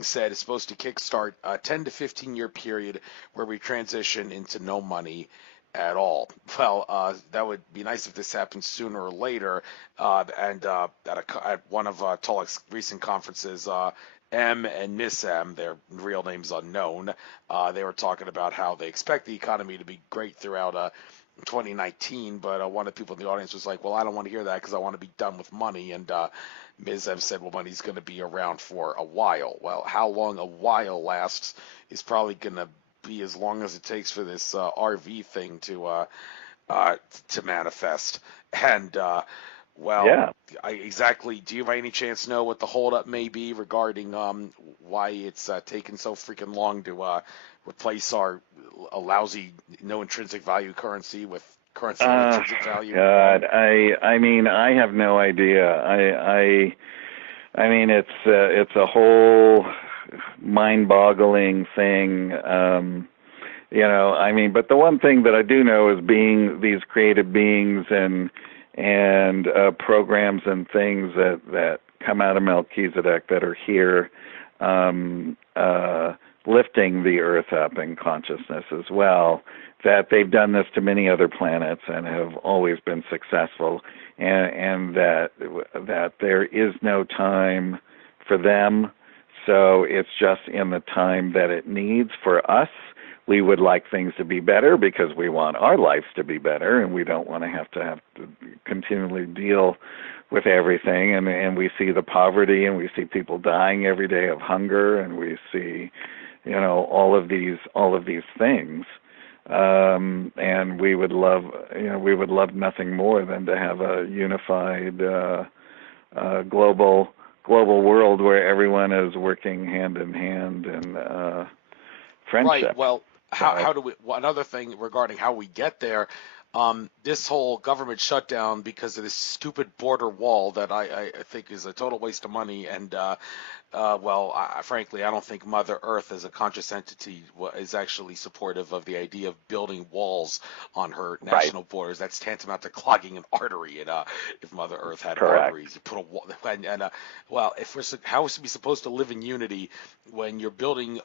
said is supposed to kickstart a 10 to 15-year period where we transition into no money at all. Well, that would be nice if this happened sooner or later. At one of Tolek's recent conferences, M and Miss M, their real names unknown, they were talking about how they expect the economy to be great throughout 2019, but one of the people in the audience was like, well, I don't want to hear that because I want to be done with money. And Ms. M said, well, money's going to be around for a while. Well, how long a while lasts is probably going to be as long as it takes for this RV thing to manifest. And well, Yeah. exactly. Do you by any chance know what the holdup may be regarding why it's taken so freaking long to replace our a lousy no intrinsic value currency with currency with intrinsic value? God, I mean, I have no idea. I mean, it's a whole mind-boggling thing. I mean, but the one thing that I do know is being these creative beings and programs and things that come out of Melchizedek that are here, lifting the earth up in consciousness as well, that they've done this to many other planets and have always been successful, and that there is no time for them, so it's just in the time that it needs for us. We would like things to be better because we want our lives to be better, and we don't want to have to continually deal with everything. And we see the poverty, and we see people dying every day of hunger, and we see, all of these things. And we would love nothing more than to have a unified global world where everyone is working hand in hand and friendship. Right. Well, how do we? Well, another thing regarding how we get there, this whole government shutdown because of this stupid border wall that I think is a total waste of money. And frankly, I don't think Mother Earth as a conscious entity is actually supportive of the idea of building walls on her national borders. That's tantamount to clogging an artery. And if Mother Earth had arteries, you put a wall. How is we supposed to live in unity when you're building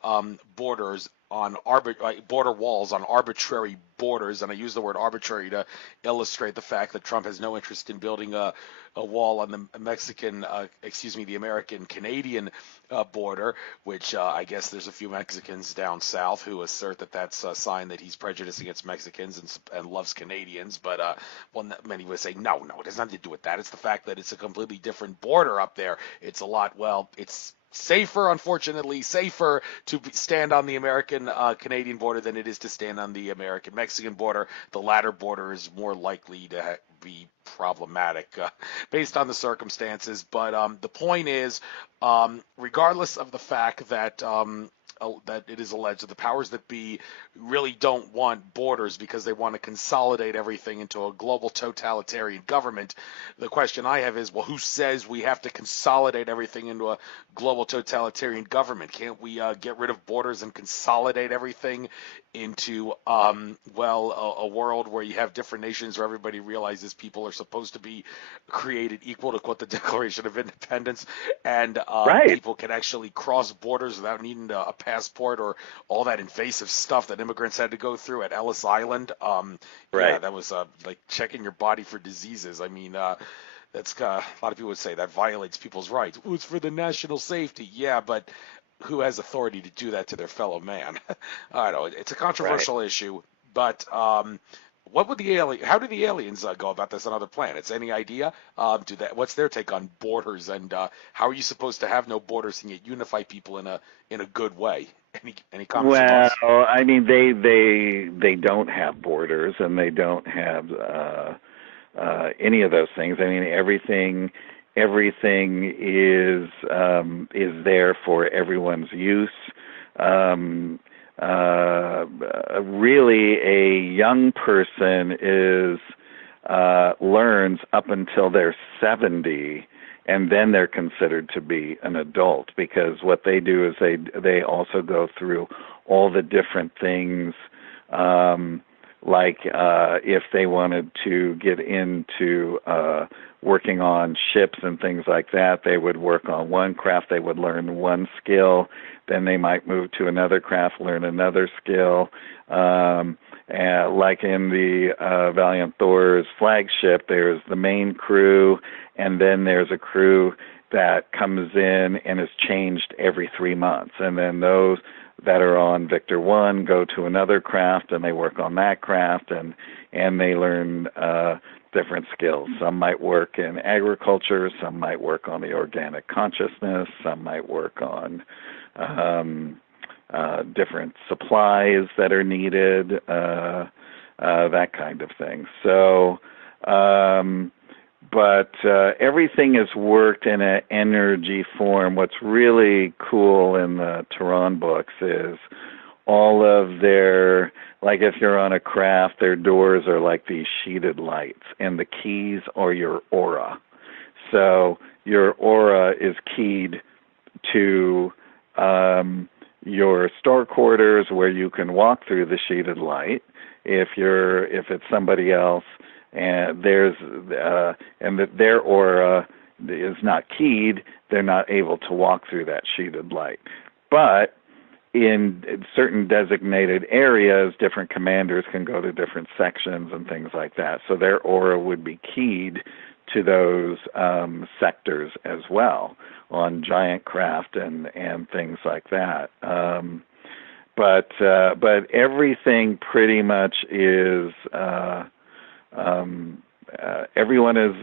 borders on border walls on arbitrary borders? And I use the word arbitrary to illustrate the fact that Trump has no interest in building a wall on the American-Canadian border, which I guess there's a few Mexicans down south who assert that that's a sign that he's prejudiced against Mexicans and loves Canadians. But many would say, no, it has nothing to do with that. It's the fact that it's a completely different border up there. It's unfortunately safer to stand on the American-Canadian border than it is to stand on the American-Mexican border. The latter border is more likely to be problematic based on the circumstances. But the point is, regardless of the fact that it is alleged that the powers that be really don't want borders because they want to consolidate everything into a global totalitarian government. The question I have is, well, who says we have to consolidate everything into a global totalitarian government? Can't we get rid of borders and consolidate everything into, a world where you have different nations where everybody realizes people are supposed to be created equal, to quote the Declaration of Independence, and people can actually cross borders without needing a passport or all that invasive stuff that immigrants had to go through at Ellis Island. Yeah, that was like checking your body for diseases. I mean, that's a lot of people would say that violates people's rights. Ooh, it's for the national safety. Yeah, but who has authority to do that to their fellow man? I don't know. It's a controversial issue, but how do the aliens go about this on other planets? Any idea? What's their take on borders, and how are you supposed to have no borders and yet unify people in a good way? Any comments? Well, I mean, they don't have borders, and they don't have any of those things. I mean, everything everything is there for everyone's use. Um, Really, a young person learns up until they're 70, and then they're considered to be an adult, because what they do is they also go through all the different things, like if they wanted to get into working on ships and things like that, they would work on one craft, they would learn one skill, then they might move to another craft, learn another skill. Like in the Valiant Thor's flagship, there's the main crew, and then there's a crew that comes in and is changed every 3 months. And then those that are on Victor 1 go to another craft, and they work on that craft, and they learn different skills. Some might work in agriculture, some might work on the organic consciousness, some might work on different supplies that are needed, that kind of thing. So, but everything is worked in an energy form. What's really cool in the Tehran books is all of their, like if you're on a craft, their doors are like these sheeted lights, and the keys are your aura. So your aura is keyed to your store quarters, where you can walk through the sheeted light. If it's somebody else, and their aura is not keyed, they're not able to walk through that sheeted light. But in certain designated areas, different commanders can go to different sections and things like that. So their aura would be keyed to those sectors as well on giant craft and things like that. But everything pretty much is everyone is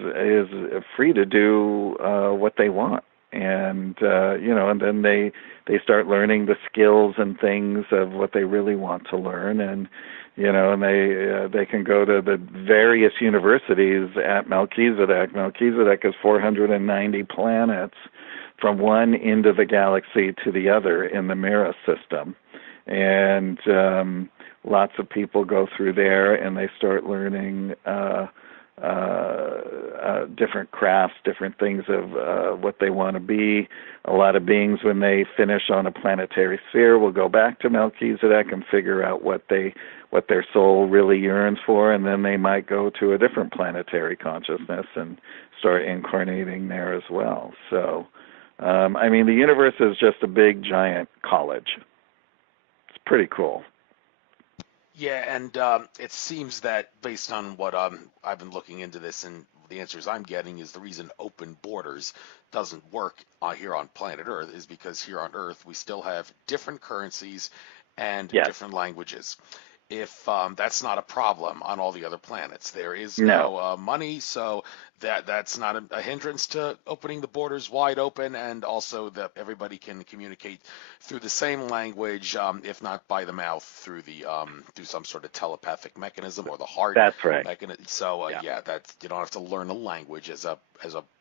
free to do what they want, and and then they start learning the skills and things of what they really want to learn, and and they can go to the various universities at Melchizedek. Melchizedek is 490 planets from one end of the galaxy to the other in the Mira system, and lots of people go through there, and they start learning different crafts, different things of what they want to be. A lot of beings, when they finish on a planetary sphere, will go back to Melchizedek and figure out what their soul really yearns for, and then they might go to a different planetary consciousness and start incarnating there as well. So, the universe is just a big, giant college. It's pretty cool. Yeah, and it seems that based on what I've been looking into this, and the answers I'm getting is the reason open borders doesn't work here on planet Earth is because here on Earth we still have different currencies and Yes. different languages. If that's not a problem on all the other planets, there is No. no money, so that's not a hindrance to opening the borders wide open, and also that everybody can communicate through the same language, if not by the mouth, through some sort of telepathic mechanism or the heart. That's right. mechanism. So Yeah. that's, you don't have to learn a language as a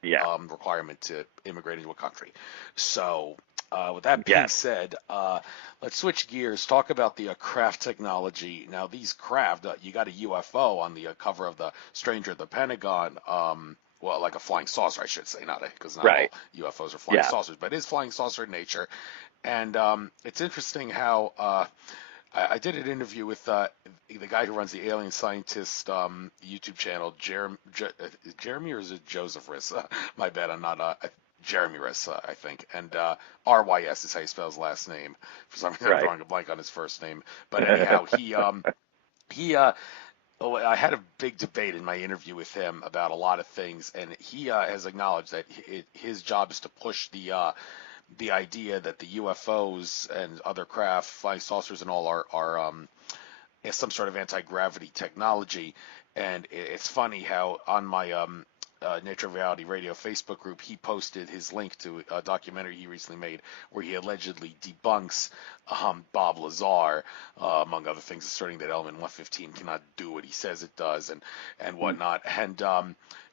Yeah. requirement to immigrate into a country. So. With that being Yes. said, let's switch gears. Talk about the craft technology. Now, these craft, you got a UFO on the cover of the Stranger at the Pentagon. Well, like a flying saucer, I should say, because not Right. all UFOs are flying Yeah. saucers, but it is flying saucer in nature. And it's interesting how I did an interview with the guy who runs the Alien Scientist YouTube channel, Jeremy, or is it Joseph Riss? My bad, I'm not. Jeremy Riss, I think, and RYS is how you spell his last name. For some reason, I'm Right. drawing a blank on his first name. But anyhow, he I had a big debate in my interview with him about a lot of things, and he has acknowledged that his job is to push the idea that the UFOs and other craft, flying saucers, and all are some sort of anti-gravity technology. And it's funny how on my Nature of Reality Radio Facebook group, he posted his link to a documentary he recently made where he allegedly debunks Bob Lazar, among other things, asserting that Element 115 cannot do what he says it does and whatnot. And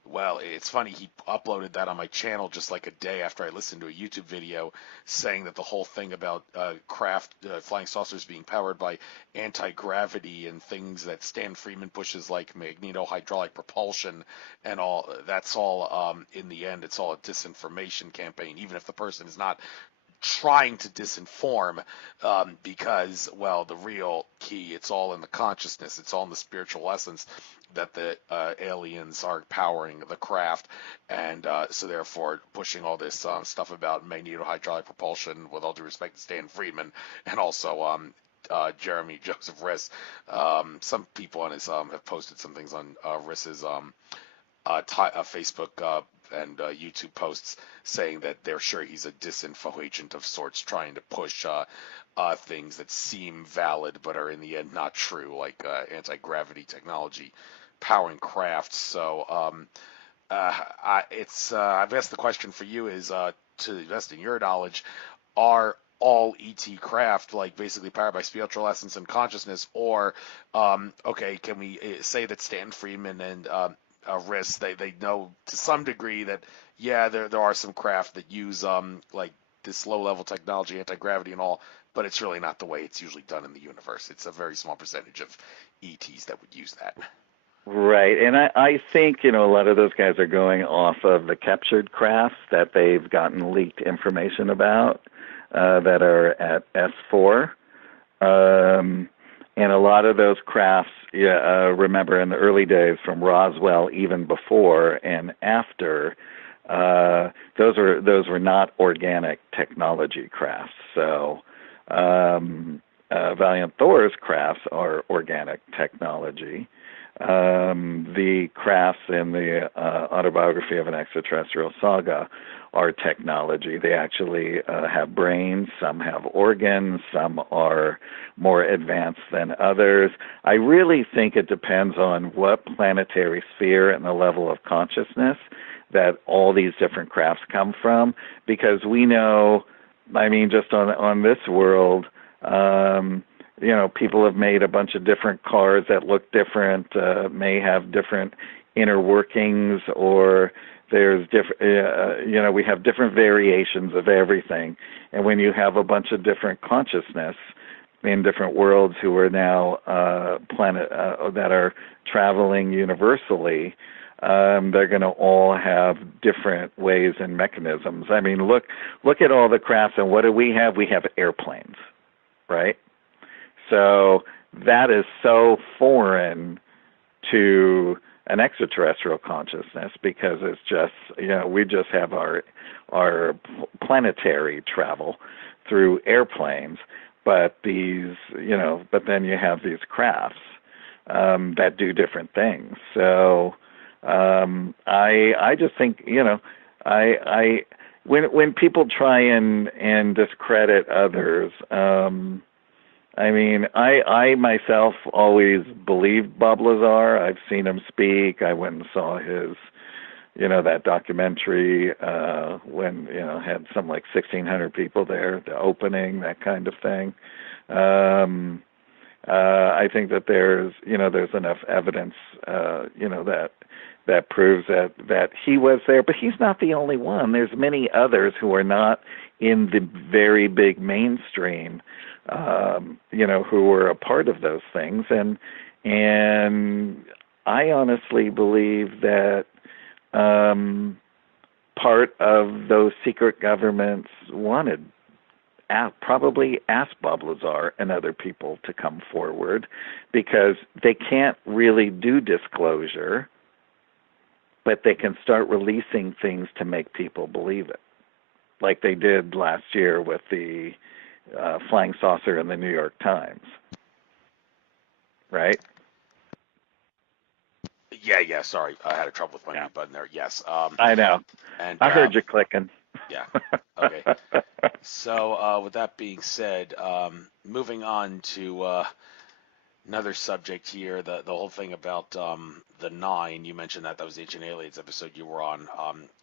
Well, it's funny, he uploaded that on my channel just like a day after I listened to a YouTube video saying that the whole thing about craft flying saucers being powered by anti-gravity and things that Stan Freeman pushes like magneto-hydraulic propulsion and all, that's all, in the end, it's all a disinformation campaign, even if the person is not trying to disinform, because, well, the real key, it's all in the consciousness, it's all in the spiritual essence that the aliens are powering the craft, and so therefore pushing all this stuff about magneto-hydraulic propulsion, with all due respect to Stan Friedman, and also Jeremy Joseph Riss. Some people on his have posted some things on Riss's Facebook and YouTube posts saying that they're sure he's a disinfo agent of sorts, trying to push things that seem valid but are in the end not true, like anti-gravity technology powering crafts. So I've asked the question for you is to the best in your knowledge, are all ET craft like basically powered by spiritual essence and consciousness, or okay, can we say that Stan Freeman and Riss, they know to some degree that yeah, there are some craft that use like this low level technology, anti gravity and all, but it's really not the way it's usually done in the universe. It's a very small percentage of ETs that would use that. Right, and I think a lot of those guys are going off of the captured crafts that they've gotten leaked information about that are at S4. And a lot of those crafts, remember in the early days from Roswell, even before and after, those were not organic technology crafts. So Valiant Thor's crafts are organic technology. The crafts in the Autobiography of an Extraterrestrial Saga are technology. They actually have brains, some have organs, some are more advanced than others. I really think it depends on what planetary sphere and the level of consciousness that all these different crafts come from, because we know, I mean, just on this world, people have made a bunch of different cars that look different, may have different inner workings, or there's different, we have different variations of everything. And when you have a bunch of different consciousness in different worlds who are now that are traveling universally, they're going to all have different ways and mechanisms. I mean, look at all the crafts, and what do we have? We have airplanes, right? So that is so foreign to an extraterrestrial consciousness, because it's just, we just have our planetary travel through airplanes, but but then you have these crafts that do different things. So I just think, when people try and discredit others, I mean, I myself always believed Bob Lazar. I've seen him speak. I went and saw his, that documentary when, had some like 1,600 people there, the opening, that kind of thing. I think that there's enough evidence, that proves that he was there, but he's not the only one. There's many others who are not in the very big mainstream, who were a part of those things, and I honestly believe that part of those secret governments probably asked Bob Lazar and other people to come forward, because they can't really do disclosure, but they can start releasing things to make people believe it, like they did last year with the flying saucer in the New York Times, right? Yeah. Sorry, I had a trouble with my mute button there. Yes. I know. And I heard you clicking. Yeah. Okay. So with that being said, moving on to another subject here, the whole thing about the nine. You mentioned that was the Ancient Aliens episode you were on.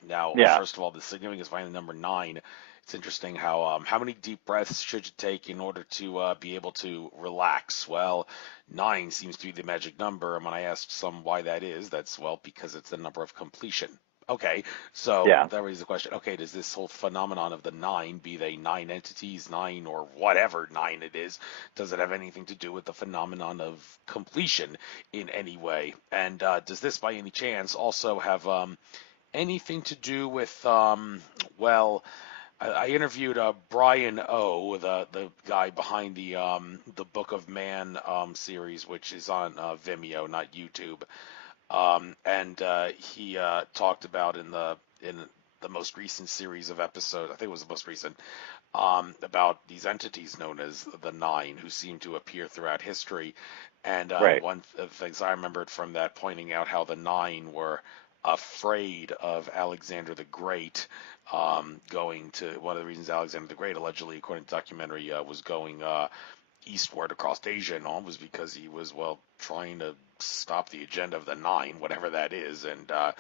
Now, Yeah. first of all, the significance behind the number nine it's interesting how many deep breaths should you take in order to be able to relax? Well, 9 seems to be the magic number, and when I asked some why that is, that's well because it's the number of completion. Okay, so Yeah. that raises the question. Okay, does this whole phenomenon of the 9, be they 9 entities, 9 or whatever 9 it is, does it have anything to do with the phenomenon of completion in any way? And does this, by any chance, also have anything to do with well, I interviewed Brian O, the guy behind the Book of Man series, which is on Vimeo, not YouTube, and he talked about in the most recent series of episodes, I think it was the most recent, about these entities known as the 9, who seem to appear throughout history. And Right. one of the things I remembered from that, pointing out how the 9 were afraid of Alexander the Great, going to one of the reasons Alexander the Great, allegedly, according to the documentary, was going eastward across Asia and all, was because he was, well, trying to stop the agenda of the 9, whatever that is. And I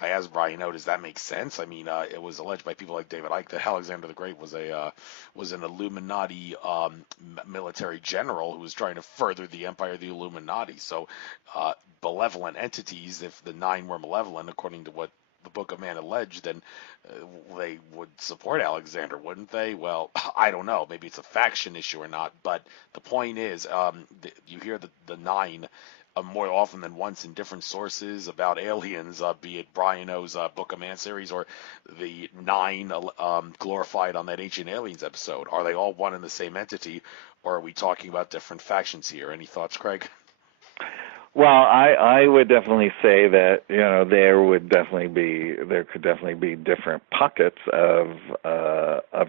asked Brian, does that make sense? I mean, it was alleged by people like David Icke that Alexander the Great was an Illuminati military general who was trying to further the empire of the Illuminati. So, malevolent entities, if the 9 were malevolent, according to what the Book of Man alleged, then they would support Alexander, wouldn't they? Well, I don't know. Maybe it's a faction issue or not. But the point is, you hear the 9 more often than once in different sources about aliens, be it Brian O's Book of Man series or the 9 glorified on that Ancient Aliens episode. Are they all one and the same entity, or are we talking about different factions here? Any thoughts, Craig? Well, I would definitely say that there could definitely be different pockets of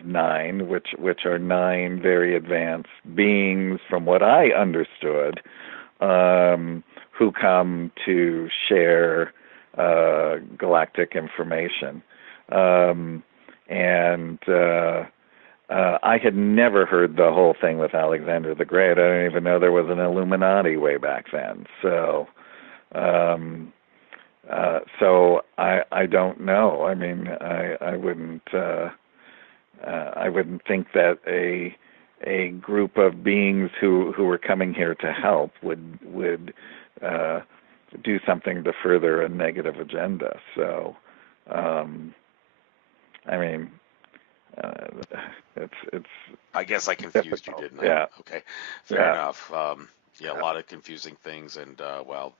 9, which are 9 very advanced beings, from what I understood, who come to share galactic information, and I had never heard the whole thing with Alexander the Great. I didn't even know there was an Illuminati way back then. So, I don't know. I mean, I wouldn't think that a group of beings who were coming here to help would do something to further a negative agenda. So, I mean. It's. I guess I confused difficult. you, didn't I? Yeah. Okay, fair enough. Yeah, a lot of confusing things, and well,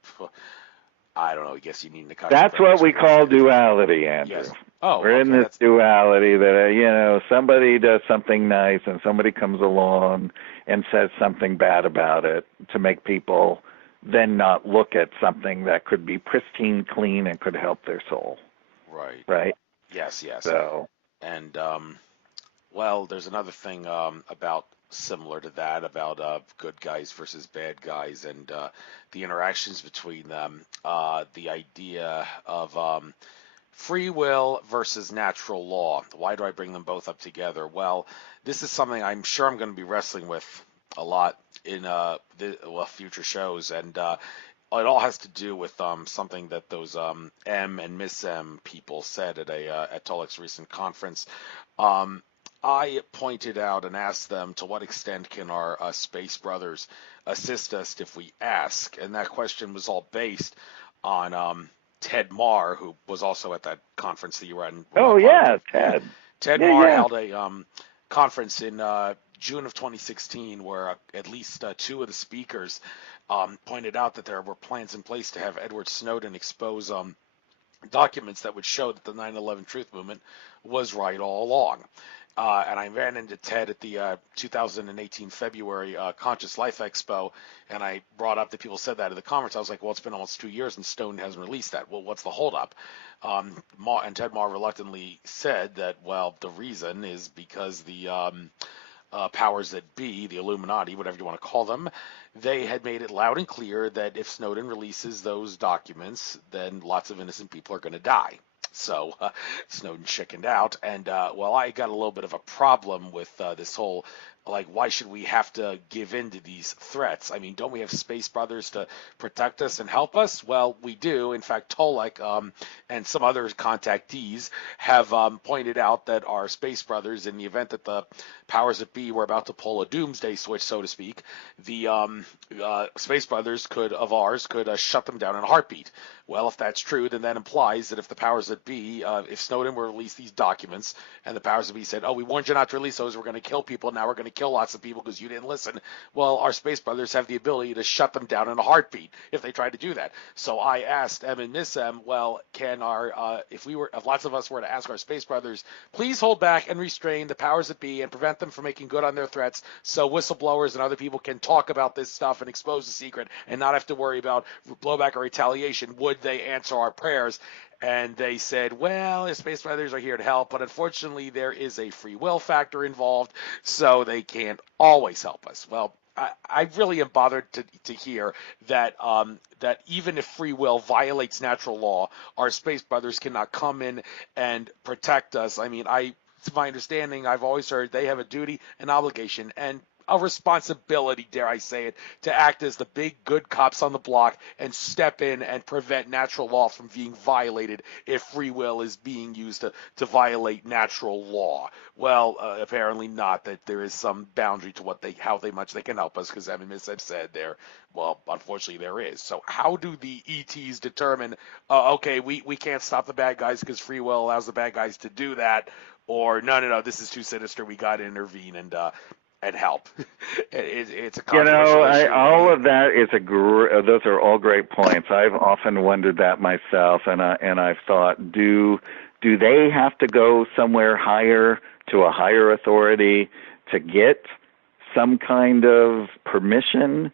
I don't know. I guess you need to. That's what we call duality, Andrew. Yes. Oh, we're in this duality that somebody does something nice and somebody comes along and says something bad about it to make people then not look at something that could be pristine, clean, and could help their soul. Right. Right. Yes. So. And well, there's another thing about similar to that about good guys versus bad guys and the interactions between them. The idea of free will versus natural law. Why do I bring them both up together? Well, this is something I'm sure I'm going to be wrestling with a lot in future shows, and it all has to do with something that those M and Miss M people said at Tolik's recent conference. I pointed out and asked them, to what extent can our space brothers assist us if we ask? And that question was all based on Ted Marr, who was also at that conference that you were at. Oh, yeah, Ted. Ted Marr held a conference in June of 2016 where at least 2 of the speakers pointed out that there were plans in place to have Edward Snowden expose documents that would show that the 9/11 Truth Movement was right all along. And I ran into Ted at the 2018 February Conscious Life Expo, and I brought up that people said that at the conference. I was like, well, it's been almost 2 years and Stone hasn't released that. Well, what's the holdup? And Ted Marr reluctantly said that, well, the reason is because the powers that be, the Illuminati, whatever you want to call them, they had made it loud and clear that if Snowden releases those documents, then lots of innocent people are going to die. So Snowden chickened out, and well, I got a little bit of a problem with this whole like, why should we have to give in to these threats? I mean, don't we have space brothers to protect us and help us? Well, we do. In fact, Tolek and some other contactees have pointed out that our space brothers, in the event that the powers that be were about to pull a doomsday switch, so to speak, the space brothers could shut them down in a heartbeat. Well, if that's true, then that implies that if the powers that be, if Snowden were to release these documents and the powers that be said, oh, we warned you not to release those, we're going to kill people, now we're going to kill lots of people because you didn't listen. Well, our space brothers have the ability to shut them down in a heartbeat if they try to do that. So I asked Em and Miss Em, well, can if lots of us were to ask our space brothers, please hold back and restrain the powers that be and prevent them from making good on their threats so whistleblowers and other people can talk about this stuff and expose the secret and not have to worry about blowback or retaliation, would they answer our prayers? And they said, well, the Space Brothers are here to help, but unfortunately there is a free will factor involved, so they can't always help us. Well, I really am bothered to hear that that even if free will violates natural law, our Space Brothers cannot come in and protect us. I mean, to my understanding, I've always heard they have a duty, an obligation, and a responsibility, dare I say it, to act as the big good cops on the block and step in and prevent natural law from being violated if free will is being used to violate natural law. Well, apparently not. That there is some boundary to how much they can help us, because I mean, as I've said there, well, unfortunately there is. So how do the ETs determine, okay, we can't stop the bad guys because free will allows the bad guys to do that, or no, this is too sinister, we got to intervene and help. It's a controversial issue. All of that is those are all great points. I've often wondered that myself, and I've thought, do they have to go somewhere higher, to a higher authority, to get some kind of permission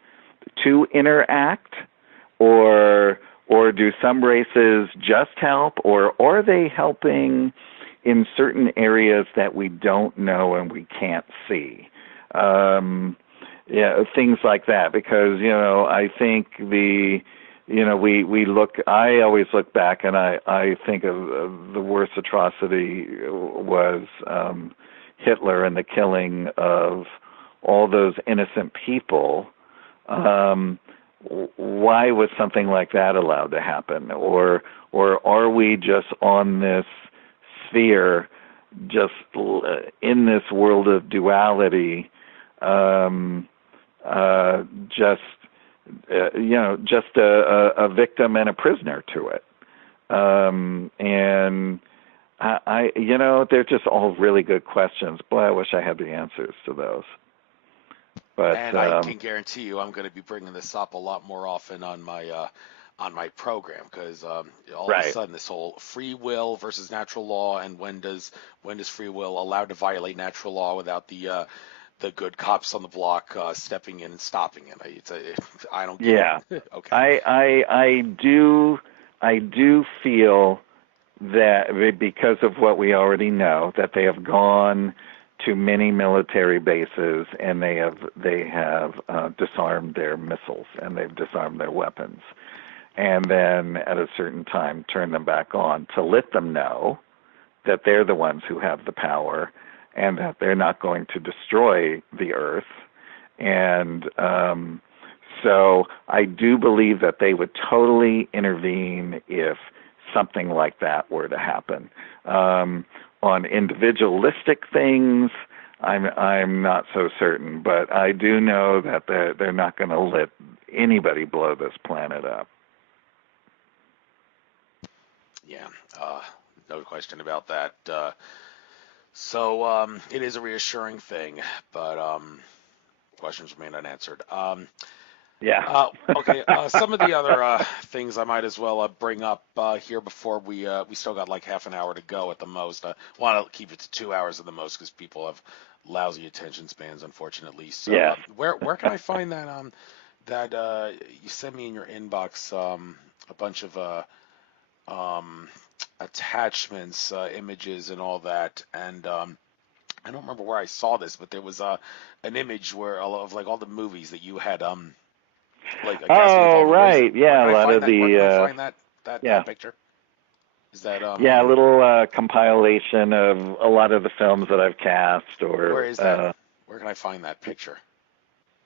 to interact, or do some races just help, or are they helping in certain areas that we don't know and we can't see? Things like that, because I think we look. I always look back, and I think of the worst atrocity was Hitler and the killing of all those innocent people. Why was something like that allowed to happen, or are we just on this sphere, just in this world of duality? Just a victim and a prisoner to it. And they're just all really good questions. Boy, I wish I had the answers to those. But and I can guarantee you, I'm going to be bringing this up a lot more often on my program, because all of a sudden this whole free will versus natural law, and when does free will allowed to violate natural law without the good cops on the block stepping in and stopping it? I don't get it. Okay. I do feel that because of what we already know, that they have gone to many military bases and they have disarmed their missiles and they've disarmed their weapons, and then at a certain time turn them back on to let them know that they're the ones who have the power and that they're not going to destroy the earth. And so I do believe that they would totally intervene if something like that were to happen. On individualistic things, I'm not so certain, but I do know that they're not going to let anybody blow this planet up. Yeah, no question about that. So it is a reassuring thing, but questions remain unanswered. Okay. Some of the other things I might as well bring up here before we still got like half an hour to go at the most. I want to keep it to 2 hours at the most because people have lousy attention spans, unfortunately. So where can I find that you sent me in your inbox a bunch of attachments, images, and all that, and I don't remember where I saw this, but there was an image of like all the movies that you had like, I guess, oh right, yeah, a lot of the. Where can I find that picture? Is that a little compilation of a lot of the films that I've cast, or where is that? Where can I find that picture?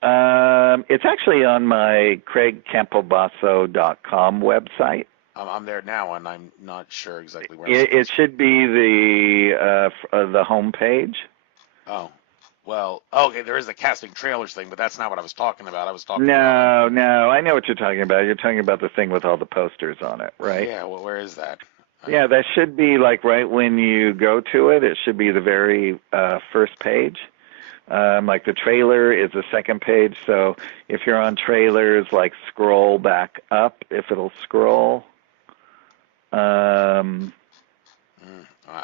It's actually on my CraigCampobasso.com website. I'm there now, and I'm not sure exactly where. It should be the home page. Oh, well, okay. There is a casting trailers thing, but that's not what I was talking about. I was talking No, about. no, I know what you're talking about. You're talking about the thing with all the posters on it, right? Yeah. Well, where is that? Yeah, that should be like right when you go to it. It should be the very first page. Like the trailer is the second page. So if you're on trailers, like scroll back up if it'll scroll. I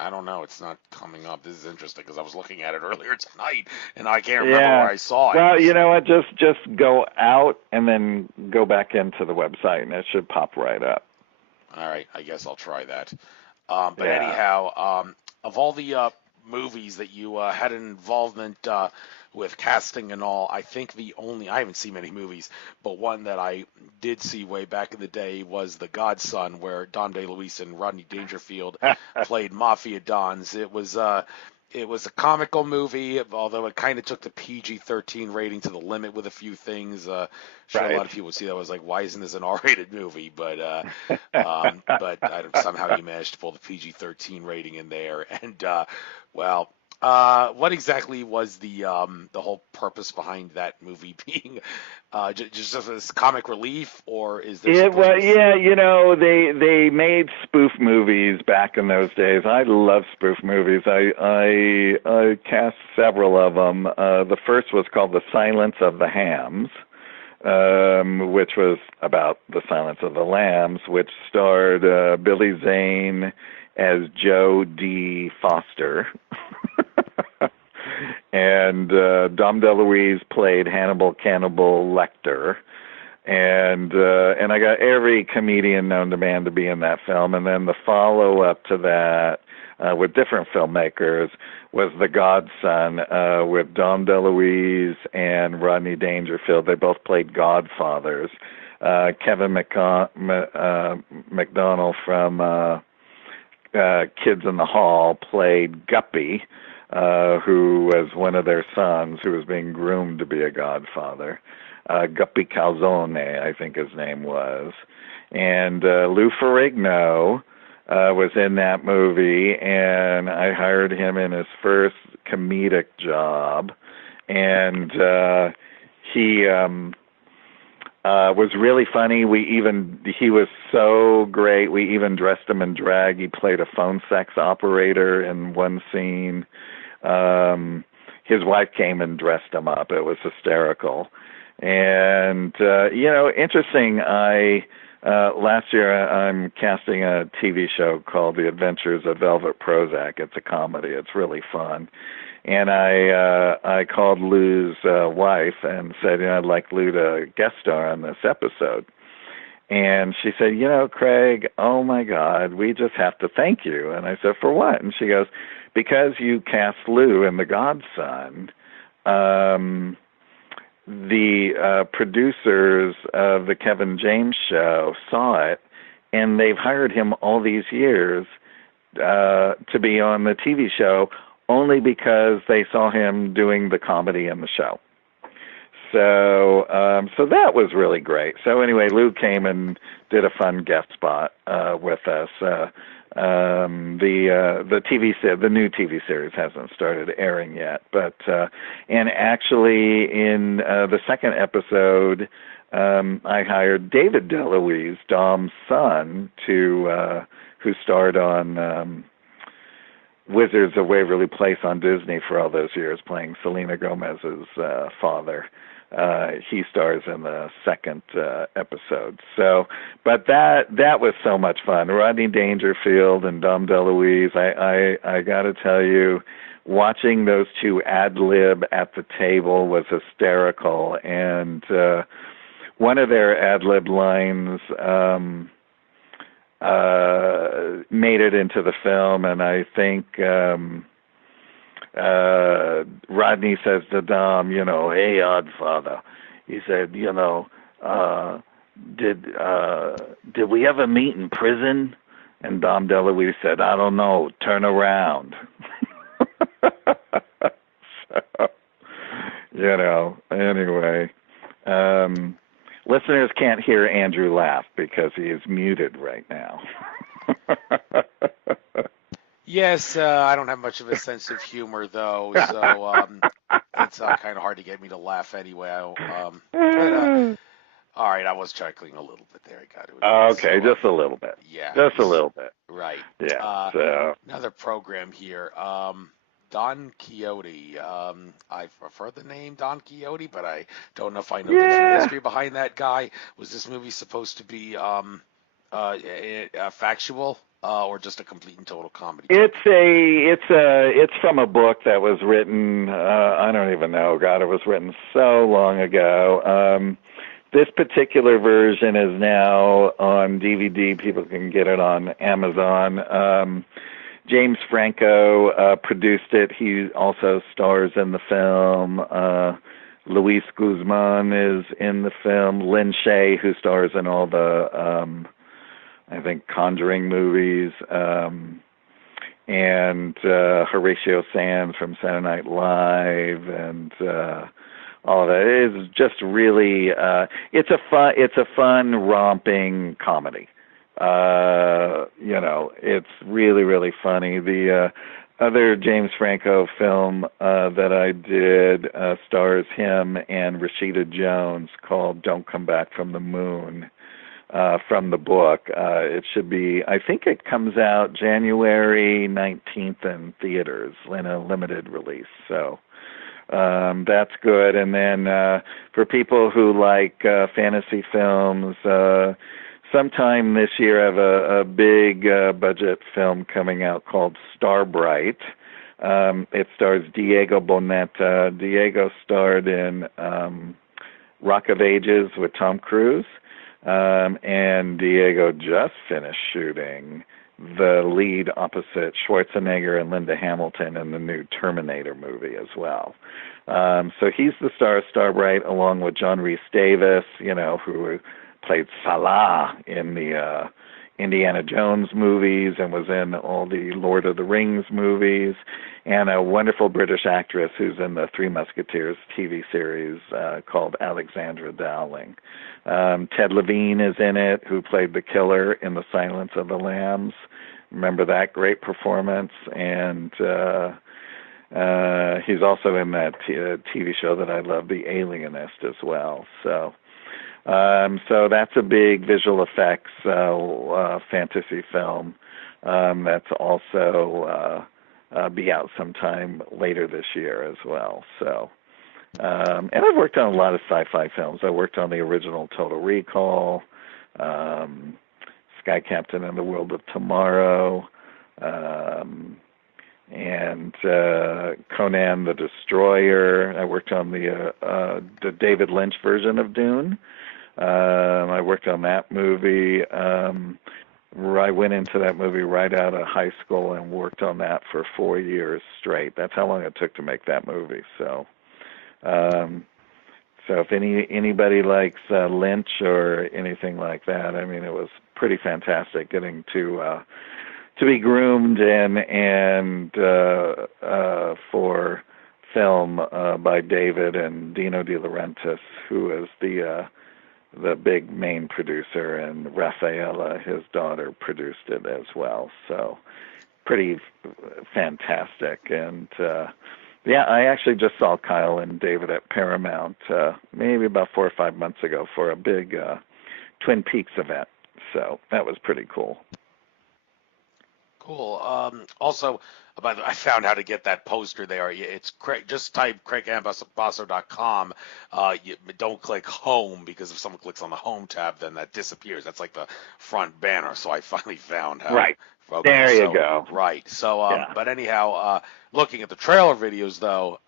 don't know. It's not coming up. This is interesting because I was looking at it earlier tonight, and I can't remember where I saw it. Well, you know what? Just go out and then go back into the website, and it should pop right up. All right. I guess I'll try that. But anyhow, of all the movies that you had an involvement with casting and all, I think I haven't seen many movies, but one that I did see way back in the day was The Godson, where Dom DeLuise and Rodney Dangerfield played mafia dons. It was a comical movie, although it kind of took the PG-13 rating to the limit with a few things. Sure, a lot of people would see that was like, why isn't this an R-rated movie? But somehow you managed to pull the PG-13 rating in there. And what exactly was the whole purpose behind that movie being? Just as comic relief, or is there? You know, they made spoof movies back in those days. I love spoof movies. I cast several of them. The first was called The Silence of the Hams, which was about the Silence of the Lambs, which starred Billy Zane as Joe D. Foster. And Dom DeLuise played Hannibal Cannibal Lecter, and I got every comedian known to man to be in that film. And then the follow-up to that with different filmmakers was The Godson with Dom DeLuise and Rodney Dangerfield. They both played godfathers. Kevin McDonald from Kids in the Hall played Guppy, who was one of their sons who was being groomed to be a godfather. Guppy Calzone, I think his name was. And Lou Ferrigno was in that movie, and I hired him in his first comedic job. And he was really funny. He was so great. We even dressed him in drag. He played a phone sex operator in one scene. His wife came and dressed him up. It was hysterical. And interesting. Last year I'm casting a TV show called The Adventures of Velvet Prozac. It's a comedy. It's really fun. And I called Lou's wife and said, I'd like Lou to guest star on this episode. And she said, Craig, oh my God, we just have to thank you. And I said, for what? And she goes, because you cast Lou in The Godson, the producers of the Kevin James show saw it, and they've hired him all these years to be on the TV show only because they saw him doing the comedy in the show. So that was really great. So anyway, Lou came and did a fun guest spot with us. The new TV series hasn't started airing yet, but and actually in the second episode, I hired David DeLuise, Dom's son, who starred on Wizards of Waverly Place on Disney for all those years, playing Selena Gomez's father. He stars in the second episode. So, but that was so much fun. Rodney Dangerfield and Dom DeLuise. I got to tell you, watching those two ad lib at the table was hysterical. And one of their ad lib lines made it into the film, and I think Rodney says to Dom, hey, Oddfather. He said, did we ever meet in prison? And Dom DeLuise said, I don't know, turn around. Anyway, listeners can't hear Andrew laugh because he is muted right now. Yes, I don't have much of a sense of humor though, so it's kind of hard to get me to laugh anyway. All right, I was chuckling a little bit there. I got to admit. Okay, So, just a little bit. yeah, Just a little bit. right. Yeah. Another program here. Don Quixote. I've heard the name Don Quixote, but I don't know if I know the true history behind that guy. Was this movie supposed to be factual or just a complete and total comedy? It's from a book that was written. I don't even know. God, it was written so long ago. This particular version is now on DVD. People can get it on Amazon. James Franco produced it. He also stars in the film. Luis Guzman is in the film. Lin Shaye, who stars in all the, I think, Conjuring movies. And Horatio Sands from Saturday Night Live, and all of that. It is just really, it's a fun, romping comedy. It's really, really funny. The other James Franco film that I did stars him and Rashida Jones, called Don't Come Back from the Moon, from the book. It should be, I think it comes out January 19th in theaters in a limited release. So that's good. And then for people who like fantasy films, sometime this year I have a big budget film coming out called Starbright. It stars Diego Boneta. Diego starred in Rock of Ages with Tom Cruise, and Diego just finished shooting the lead opposite Schwarzenegger and Linda Hamilton in the new Terminator movie as well. So he's the star of Starbright, along with John Rhys Davis, who played Salah in the Indiana Jones movies and was in all the Lord of the Rings movies, and a wonderful British actress who's in the Three Musketeers TV series called Alexandra Dowling. Ted Levine is in it, who played the killer in The Silence of the Lambs. Remember that great performance? And he's also in that TV show that I love, The Alienist, as well. So that's a big visual effects fantasy film that's also be out sometime later this year as well. So, and I've worked on a lot of sci-fi films. I worked on the original Total Recall, Sky Captain and the World of Tomorrow, and Conan the Destroyer. I worked on the David Lynch version of Dune. I worked on that movie. I went into that movie right out of high school and worked on that for 4 years straight. That's how long it took to make that movie. So if anybody likes Lynch or anything like that, I mean, it was pretty fantastic getting to be groomed and for film by David and Dino De Laurentiis, who is the big main producer, and Raffaella, his daughter, produced it as well. So pretty fantastic. And I actually just saw Kyle and David at Paramount maybe about 4 or 5 months ago for a big Twin Peaks event. So that was pretty cool. Cool. Also, by the way, I found how to get that poster there. It's Craig. Just type CraigCampobasso.com. Don't click home, because if someone clicks on the home tab, then that disappears. That's like the front banner. So I finally found how. Right. There you go. Right. So, but anyhow, looking at the trailer videos though,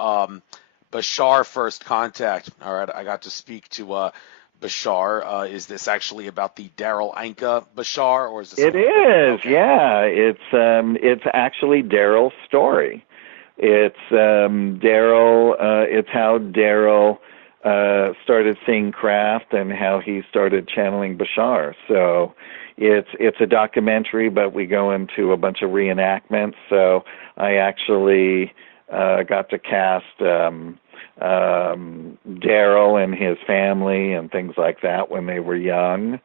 Bashar First Contact. All right, I got to speak to Bashar. Is this actually about the Daryl Anka Bashar, or is this? It is, okay. Yeah. It's actually Daryl's story. It's Daryl. It's how Daryl started seeing craft and how he started channeling Bashar. So it's a documentary, but we go into a bunch of reenactments. So I actually got to cast Daryl and his family and things like that when they were young,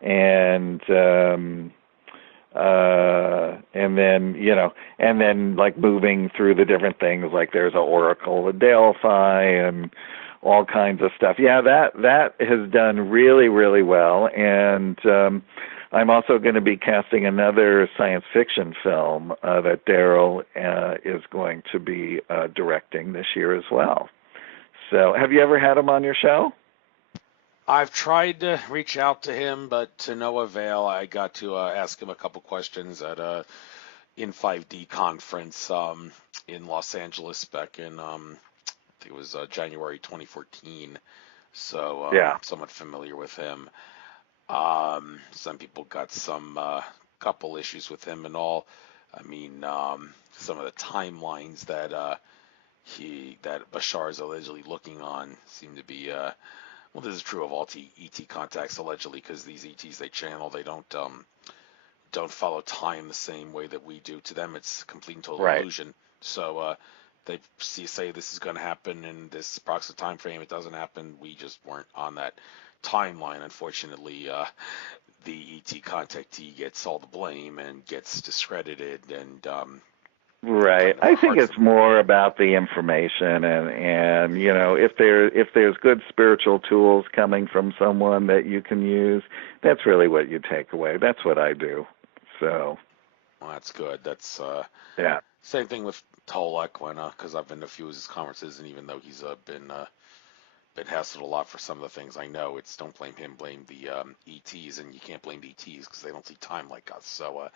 and then and then like moving through the different things, like there's an Oracle of Delphi and all kinds of stuff. Yeah, that has done really, really well. And I'm also going to be casting another science fiction film that Daryl is going to be directing this year as well. So have you ever had him on your show? I've tried to reach out to him, but to no avail. I got to ask him a couple questions at a in 5D conference in Los Angeles back in I think it was January 2014. So Yeah. somewhat familiar with him. Some people got some couple issues with him and all. I mean, some of the timelines that that Bashar is allegedly looking on seem to be well, this is true of all ET contacts allegedly, because these ETs they channel, they don't follow time the same way that we do. To them, it's complete and total illusion. So they say this is going to happen in this approximate time frame. It doesn't happen. We just weren't on that timeline. Unfortunately, the ET contactee gets all the blame and gets discredited, and right. I think it's more about the information, and if there's good spiritual tools coming from someone that you can use, that's really what you take away. That's what I do. So. Well, that's good. That's yeah. Same thing with Tolek, when because I've been to a few of his conferences, and even though he's been hassled a lot for some of the things I know, it's don't blame him, blame the ETs, and you can't blame the ETs because they don't see time like us. So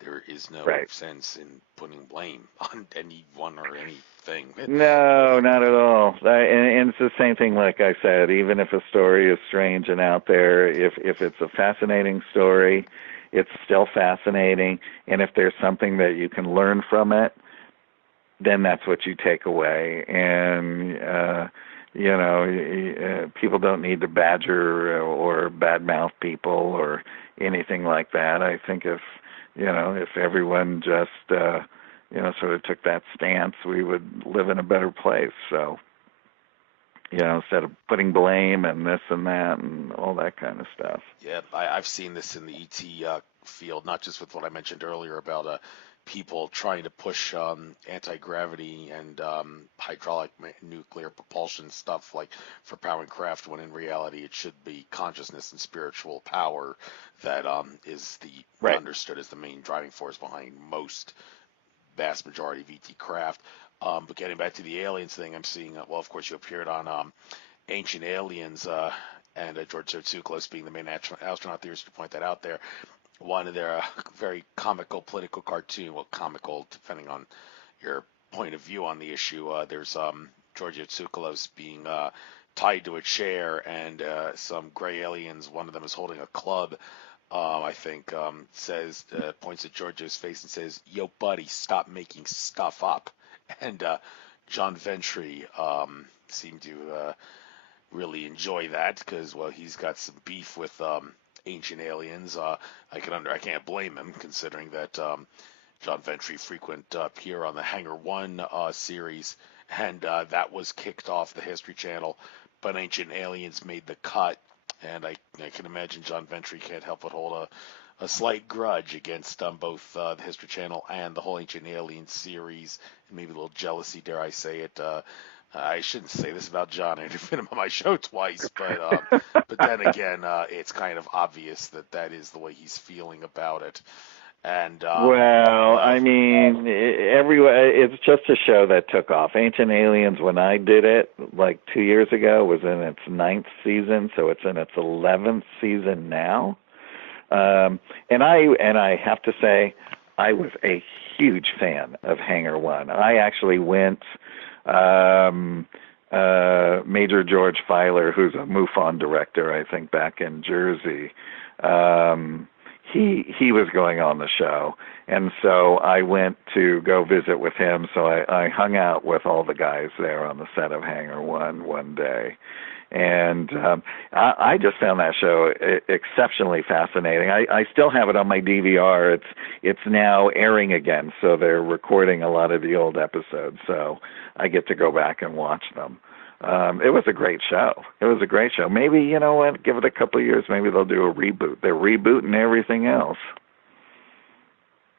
there is no sense in putting blame on anyone or anything. No, not at all. And it's the same thing, like I said, even if a story is strange and out there, if it's a fascinating story, it's still fascinating. And if there's something that you can learn from it, then that's what you take away. And, people don't need to badger or badmouth people or anything like that. I think if everyone just, sort of took that stance, we would live in a better place. So, instead of putting blame and this and that and all that kind of stuff. Yeah, I've seen this in the ET field, not just with what I mentioned earlier about people trying to push anti-gravity and hydraulic nuclear propulsion stuff like for powering craft, when in reality it should be consciousness and spiritual power that is understood as the main driving force behind most vast majority of ET craft. But getting back to the aliens thing, I'm seeing, well, of course, you appeared on Ancient Aliens, and George Tsoukalos being the main astronaut theorist to point that out there. One of their very comical political cartoon, well, comical depending on your point of view on the issue. There's George Tsoukalos being tied to a chair, and some gray aliens, one of them is holding a club, I think, points at George's face and says, "Yo, buddy, stop making stuff up." And John Ventry seemed to really enjoy that because, well, he's got some beef with Ancient Aliens. I can't blame him, considering that John Ventry frequent appear on the Hangar 1 series, and that was kicked off the History Channel, but Ancient Aliens made the cut, and I can imagine John Ventry can't help but hold a slight grudge against both the History Channel and the whole Ancient Aliens series, and maybe a little jealousy, dare I say it. I shouldn't say this about John. I've been on my show twice, but then again, it's kind of obvious that is the way he's feeling about it. And well, I mean, it's just a show that took off. Ancient Aliens, when I did it like 2 years ago, was in its 9th season, so it's in its 11th season now. And I have to say, I was a huge fan of Hangar 1. I actually went. Major George Filer, who's a MUFON director, I think, back in Jersey, he was going on the show, and so I went to go visit with him. So I hung out with all the guys there on the set of Hangar 1 one day. And I just found that show exceptionally fascinating. I still have it on my DVR. It's now airing again, so they're recording a lot of the old episodes, so I get to go back and watch them. It was a great show. It was a great show. Maybe, you know what, give it a couple of years, maybe they'll do a reboot. They're rebooting everything else.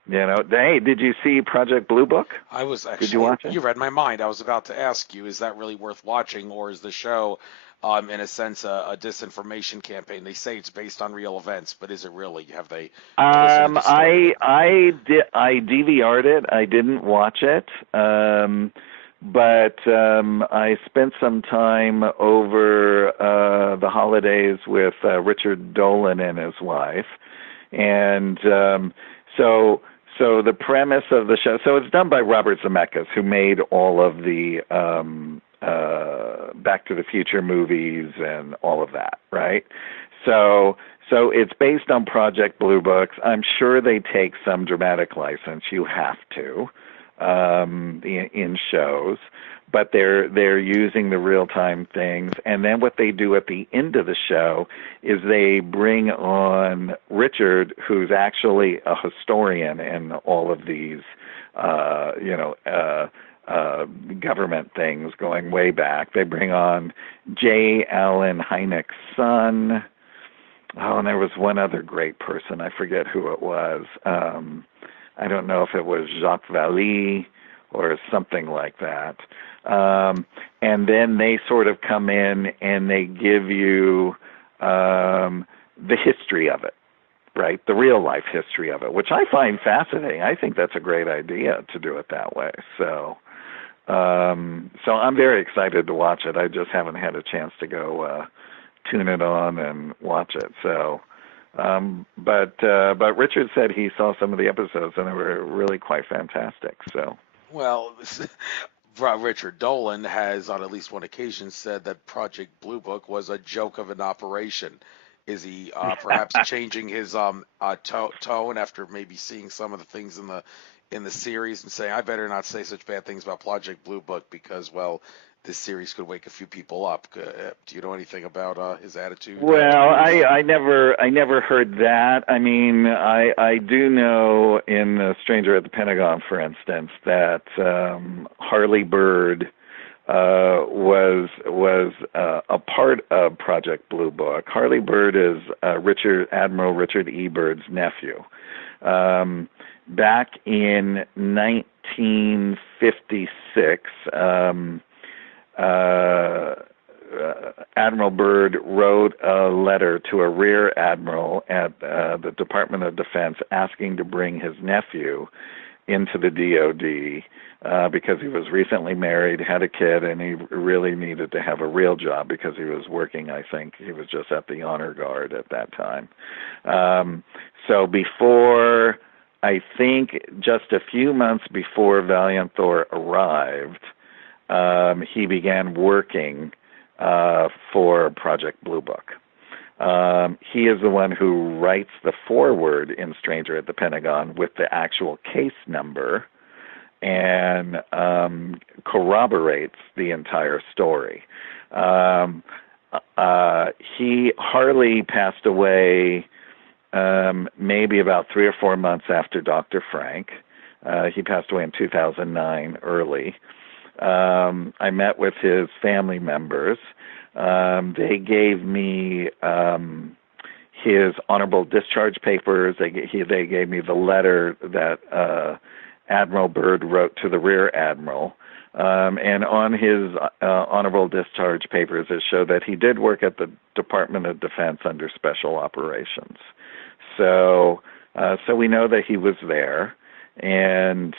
You know, hey, did you see Project Blue Book? I was Did you actually, watch it? you read my mind. I was about to ask you, is that really worth watching, or is the show, in a sense, a disinformation campaign? They say it's based on real events, but is it really? Have they twisted or distorted it? I DVR'd it. I didn't watch it. But I spent some time over the holidays with Richard Dolan and his wife, and so the premise of the show. So it's done by Robert Zemeckis, who made all of the Back to the Future movies and all of that, right? So it's based on Project Blue Books. I'm sure they take some dramatic license. You have to in shows, but they're using the real time things. And then what they do at the end of the show is they bring on Richard, who's actually a historian in all of these, government things going way back. They bring on J. Allen Hynek's son. Oh, and there was one other great person. I forget who it was. I don't know if it was Jacques Vallée or something like that. And then they sort of come in and they give you the history of it, right? The real life history of it, which I find fascinating. I think that's a great idea to do it that way. So I'm very excited to watch it. I just haven't had a chance to go tune it on and watch it. So, but Richard said he saw some of the episodes and they were really quite fantastic. So, Well, Richard Dolan has on at least one occasion said that Project Blue Book was a joke of an operation. Is he perhaps changing his tone after maybe seeing some of the things in the series and saying, I better not say such bad things about Project Blue Book because, well, this series could wake a few people up. Do you know anything about his attitude? Well, I never heard that. I mean, I do know in Stranger at the Pentagon, for instance, that Harley Bird was a part of Project Blue Book. Harley Bird is Admiral Richard E. Byrd's nephew. Back in 1956. Admiral Byrd wrote a letter to a rear admiral at the Department of Defense asking to bring his nephew into the DOD because he was recently married, had a kid, and he really needed to have a real job because he was working, I think, he was just at the Honor Guard at that time. So before, I think just a few months before Valiant Thor arrived, he began working for Project Blue Book. He is the one who writes the foreword in Stranger at the Pentagon with the actual case number and corroborates the entire story. Harley passed away maybe about 3 or 4 months after Dr. Frank. He passed away in 2009 early. I met with his family members. They gave me his honorable discharge papers. They gave me the letter that Admiral Byrd wrote to the rear admiral. And on his honorable discharge papers, it showed that he did work at the Department of Defense under Special Operations. So we know that he was there, and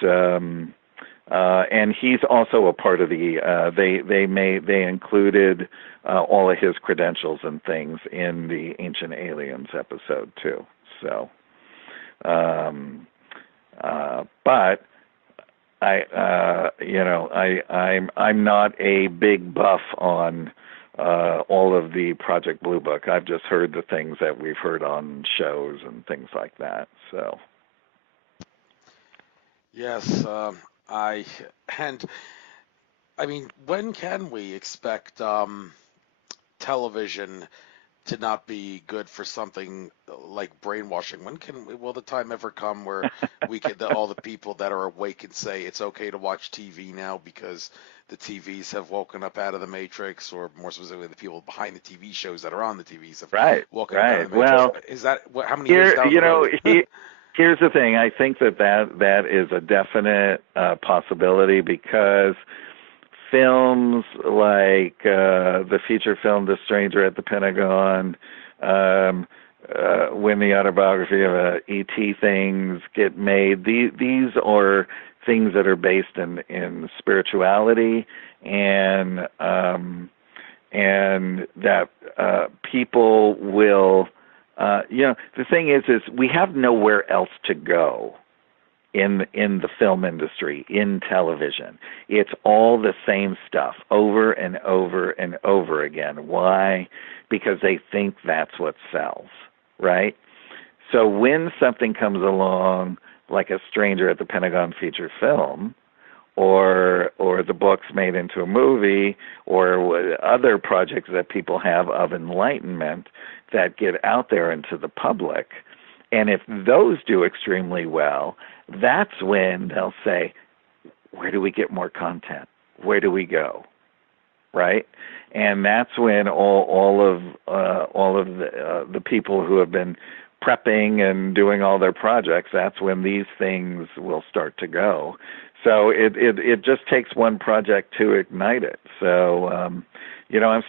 he's also a part of the. They included all of his credentials and things in the Ancient Aliens episode too. So, but I'm not a big buff on all of the Project Blue Book. I've just heard the things that we've heard on shows and things like that. So. Yes, I mean, when can we expect television to not be good for something like brainwashing? Will the time ever come where all the people that are awake and say it's okay to watch TV now because the TVs have woken up out of the matrix, or more specifically, the people behind the TV shows that are on the TVs have Right, woken up out right. of the matrix? Well, Is that how many years here, down the road? here's the thing. I think that is a definite possibility, because films like the feature film The Stranger at the Pentagon, when the autobiography of E.T. things get made, these are things that are based in spirituality, and that people will, the thing is we have nowhere else to go in the film industry, in television. It's all the same stuff over and over and over again. Why? Because they think that's what sells, right? So when something comes along like A Stranger at the Pentagon feature film, or the books made into a movie, or other projects that people have of enlightenment that get out there into the public, and if those do extremely well, that's when they'll say, where do we get more content? Where do we go? Right? And that's when all of the people who have been prepping and doing all their projects, that's when these things will start to go. So it just takes one project to ignite it. So I'm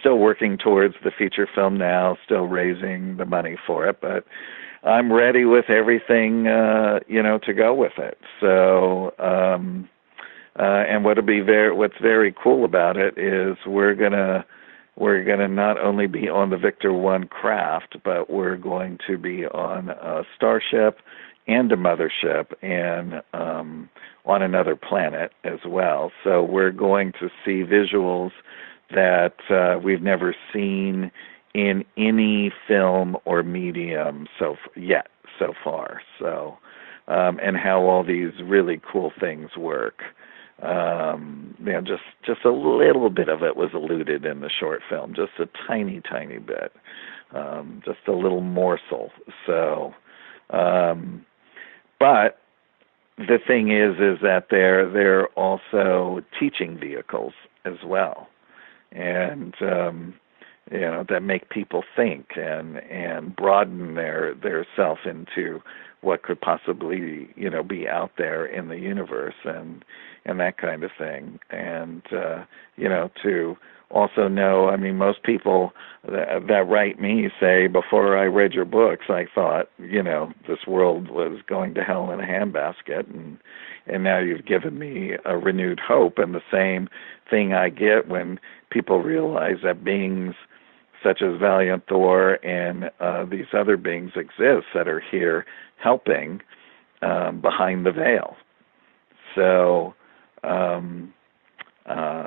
still working towards the feature film now, still raising the money for it, but I'm ready with everything, to go with it. So, and what's very cool about it is we're gonna not only be on the Victor 1 craft, but we're going to be on a starship and a mothership, and on another planet as well. So we're going to see visuals that we've never seen in any film or medium so far. So, and how all these really cool things work. Just a little bit of it was alluded in the short film, just a tiny, tiny bit, just a little morsel. So, but the thing is that they're also teaching vehicles as well, and that make people think and broaden their self into what could possibly be out there in the universe, and that kind of thing. And to also know, I mean, most people that write me say, before I read your books, I thought this world was going to hell in a handbasket, and now you've given me a renewed hope. And the same thing I get when people realize that beings such as Valiant Thor and these other beings exist that are here helping behind the veil. So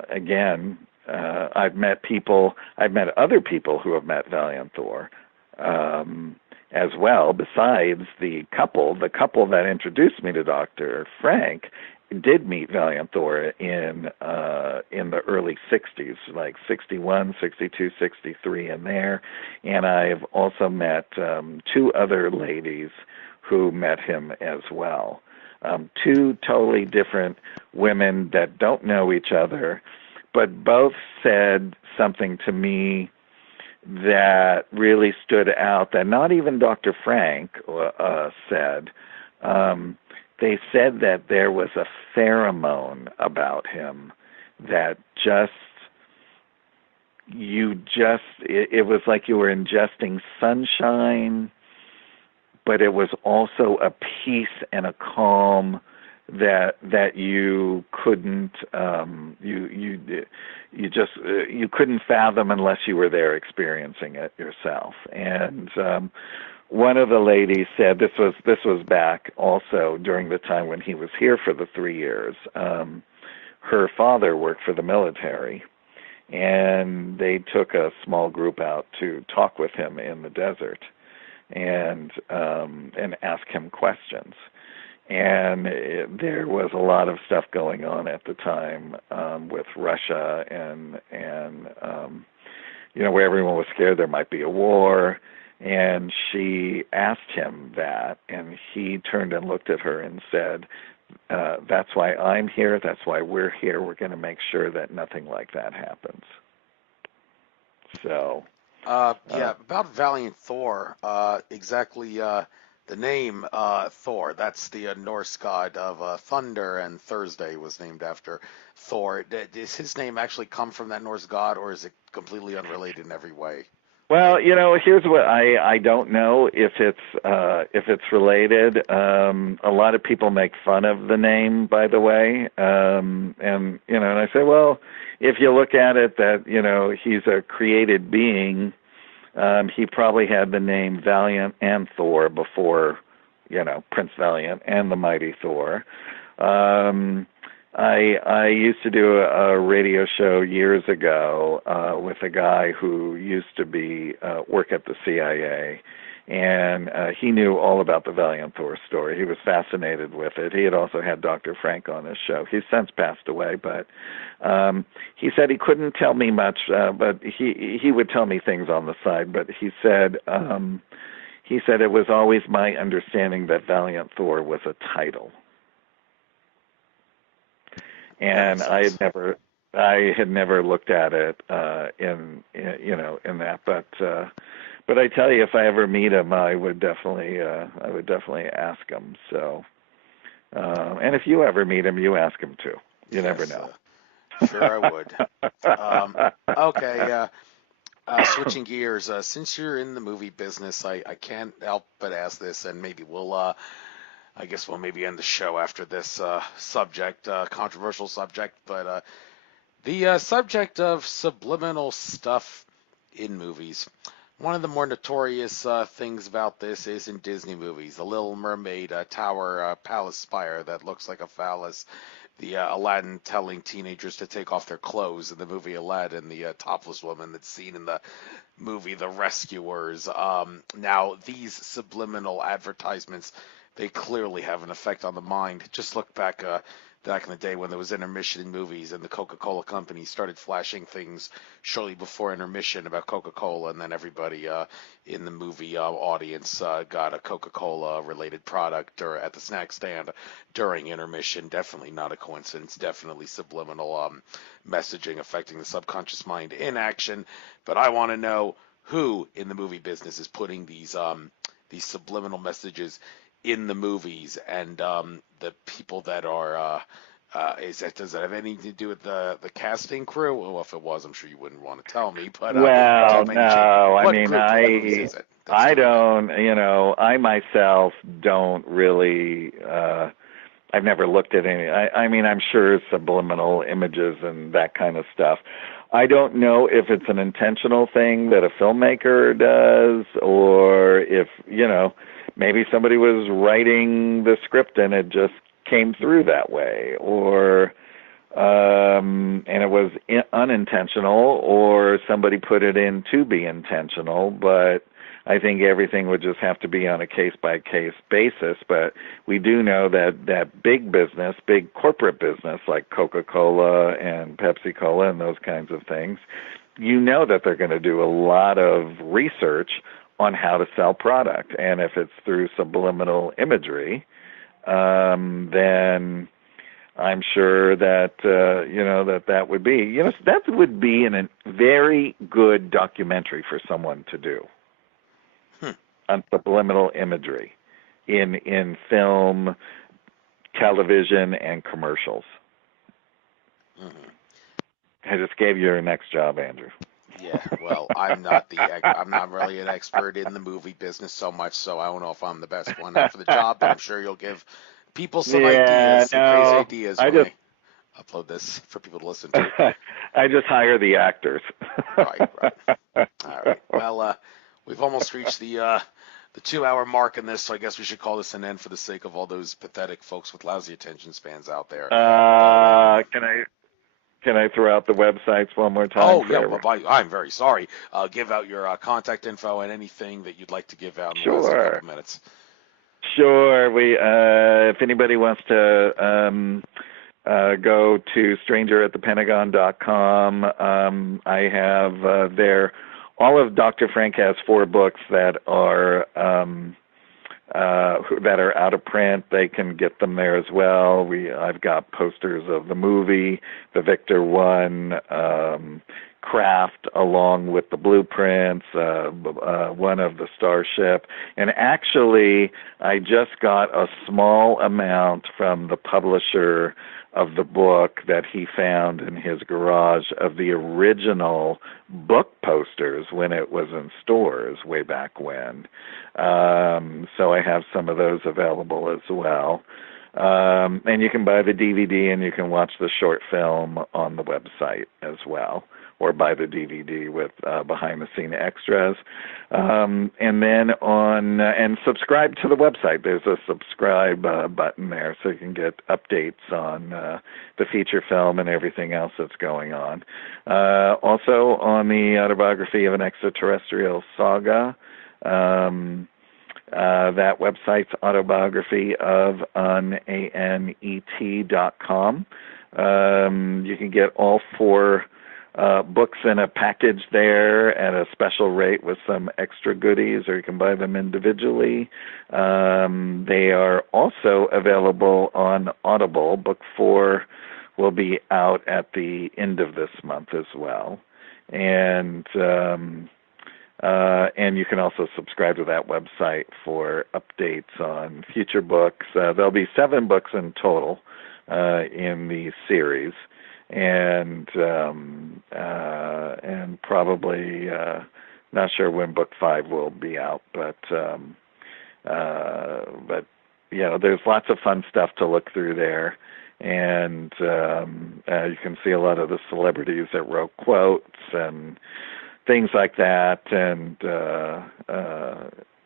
again, I've met other people who have met Valiant Thor as well, besides the couple that introduced me to Dr. Frank did meet Valiant Thor in the early 60s, like 61, 62, 63 in there. And I've also met two other ladies who met him as well. Two totally different women that don't know each other, but both said something to me that really stood out that not even Dr. Frank said. They said that there was a pheromone about him that it was like you were ingesting sunshine, but it was also a peace and a calm that you couldn't you couldn't fathom unless you were there experiencing it yourself. And one of the ladies said, this was back also during the time when he was here for the 3 years. Her father worked for the military, and they took a small group out to talk with him in the desert and ask him questions. And there was a lot of stuff going on at the time with Russia and where everyone was scared there might be a war. And she asked him that, and he turned and looked at her and said, that's why I'm here, that's why we're here, we're going to make sure that nothing like that happens. So... about Valiant Thor, exactly the name Thor, that's the Norse god of thunder, and Thursday was named after Thor. Does his name actually come from that Norse god, or is it completely unrelated in every way? Well, here's what I don't know if it's related. A lot of people make fun of the name, by the way, and I say, well, if you look at it, that he's a created being, he probably had the name Valiant and Thor before, Prince Valiant and the Mighty Thor. I used to do a radio show years ago with a guy who used to work at the CIA, and he knew all about the Valiant Thor story. He was fascinated with it. He had also had Dr. Frank on his show. He's since passed away, but he said he couldn't tell me much, but he would tell me things on the side. But he said it was always my understanding that Valiant Thor was a title. And I had never looked at it in that, but I tell you, if I ever meet him, I would definitely ask him. So, and if you ever meet him, you ask him too. You never know. Sure, I would. Okay. Switching gears, since you're in the movie business, I can't help but ask this, and maybe I guess we'll maybe end the show after this subject, controversial subject, but the subject of subliminal stuff in movies. One of the more notorious things about this is in Disney movies. The Little Mermaid tower palace spire that looks like a phallus. The Aladdin telling teenagers to take off their clothes in the movie Aladdin. The topless woman that's seen in the movie The Rescuers. Now, these subliminal advertisements, they clearly have an effect on the mind. Just look back in the day when there was intermission in movies and the Coca-Cola company started flashing things shortly before intermission about Coca-Cola, and then everybody in the movie audience got a Coca-Cola related product or at the snack stand during intermission. Definitely not a coincidence. Definitely subliminal messaging affecting the subconscious mind in action. But I want to know who in the movie business is putting these subliminal messages in the movies, and the people that are does that have anything to do with the casting crew? Well, if it was, I'm sure you wouldn't want to tell me. But well, no, I mean, I don't. I myself don't really. I've never looked at any. I mean, I'm sure subliminal images and that kind of stuff. I don't know if it's an intentional thing that a filmmaker does, or if maybe somebody was writing the script and it just came through that way, or and it was unintentional, or somebody put it in to be intentional. But I think everything would just have to be on a case-by-case basis. But we do know that big business, big corporate business like Coca-Cola and Pepsi-Cola and those kinds of things, that they're going to do a lot of research on how to sell product. And if it's through subliminal imagery, then I'm sure that that would be that would be a very good documentary for someone to do on subliminal imagery in film, television, and commercials. Mm-hmm. I just gave you your next job, Andrew. Yeah, well, I'm not really an expert in the movie business so much, so I don't know if I'm the best one for the job, but I'm sure you'll give people some ideas, some crazy ideas when I upload this for people to listen to. I just hire the actors. Right. All right. Well, we've almost reached the 2-hour mark in this, so I guess we should call this an end for the sake of all those pathetic folks with lousy attention spans out there. Can I throw out the websites one more time? Oh, yeah. Well, I'm very sorry. Give out your contact info and anything that you'd like to give out in the last couple minutes. Sure. If anybody wants to go to strangeratthepentagon.com. I have there all of Dr. Frank has 4 books that are out of print. They can get them there as well. I've got posters of the movie, the Victor one, craft along with the blueprints, one of the Starship. And actually, I just got a small amount from the publisher of the book that he found in his garage of the original book posters when it was in stores way back when. So I have some of those available as well. And you can buy the DVD and you can watch the short film on the website as well, or buy the DVD with behind-the-scene extras. And then and subscribe to the website. There's a subscribe button there, so you can get updates on the feature film and everything else that's going on. Also, on the Autobiography of an Extraterrestrial Saga, that website's autobiographyofananet.com. You can get all 4 books in a package there at a special rate with some extra goodies, or you can buy them individually. They are also available on Audible. Book 4 will be out at the end of this month as well. And you can also subscribe to that website for updates on future books. There'll be 7 books in total in the series. And probably not sure when book 5 will be out, but there's lots of fun stuff to look through there, and you can see a lot of the celebrities that wrote quotes and things like that, and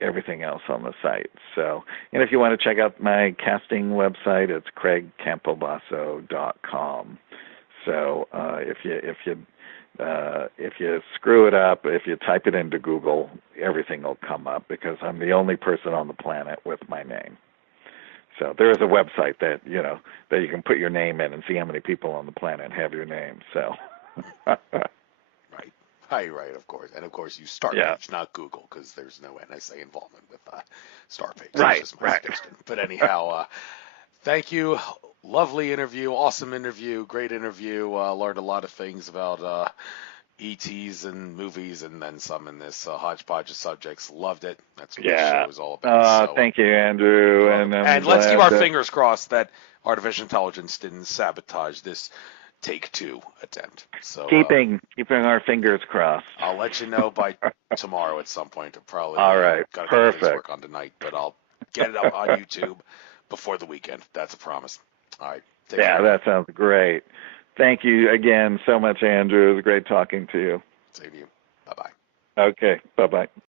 everything else on the site. So, and if you want to check out my casting website, it's craigcampobasso.com. So if you screw it up, if you type it into Google, everything will come up because I'm the only person on the planet with my name. So there is a website that you can put your name in and see how many people on the planet have your name. So. Right, of course. And of course, you Starpage, not Google, because there's no NSA involvement with Starpage. Right, That's just my suggestion. But anyhow, thank you. Lovely interview, awesome interview, great interview. Learned a lot of things about ETs and movies and then some in this hodgepodge of subjects. Loved it. That's what this show is all about. Thank you, Andrew. And let's keep our fingers crossed that artificial intelligence didn't sabotage this take 2 attempt. So keeping our fingers crossed. I'll let you know by tomorrow at some point. Probably all right. Got Perfect. to work on tonight, but I'll get it up on YouTube before the weekend. That's a promise. All right. Take care. That sounds great. Thank you again so much, Andrew. It was great talking to you. Same to you. Bye-bye. Okay. Bye-bye.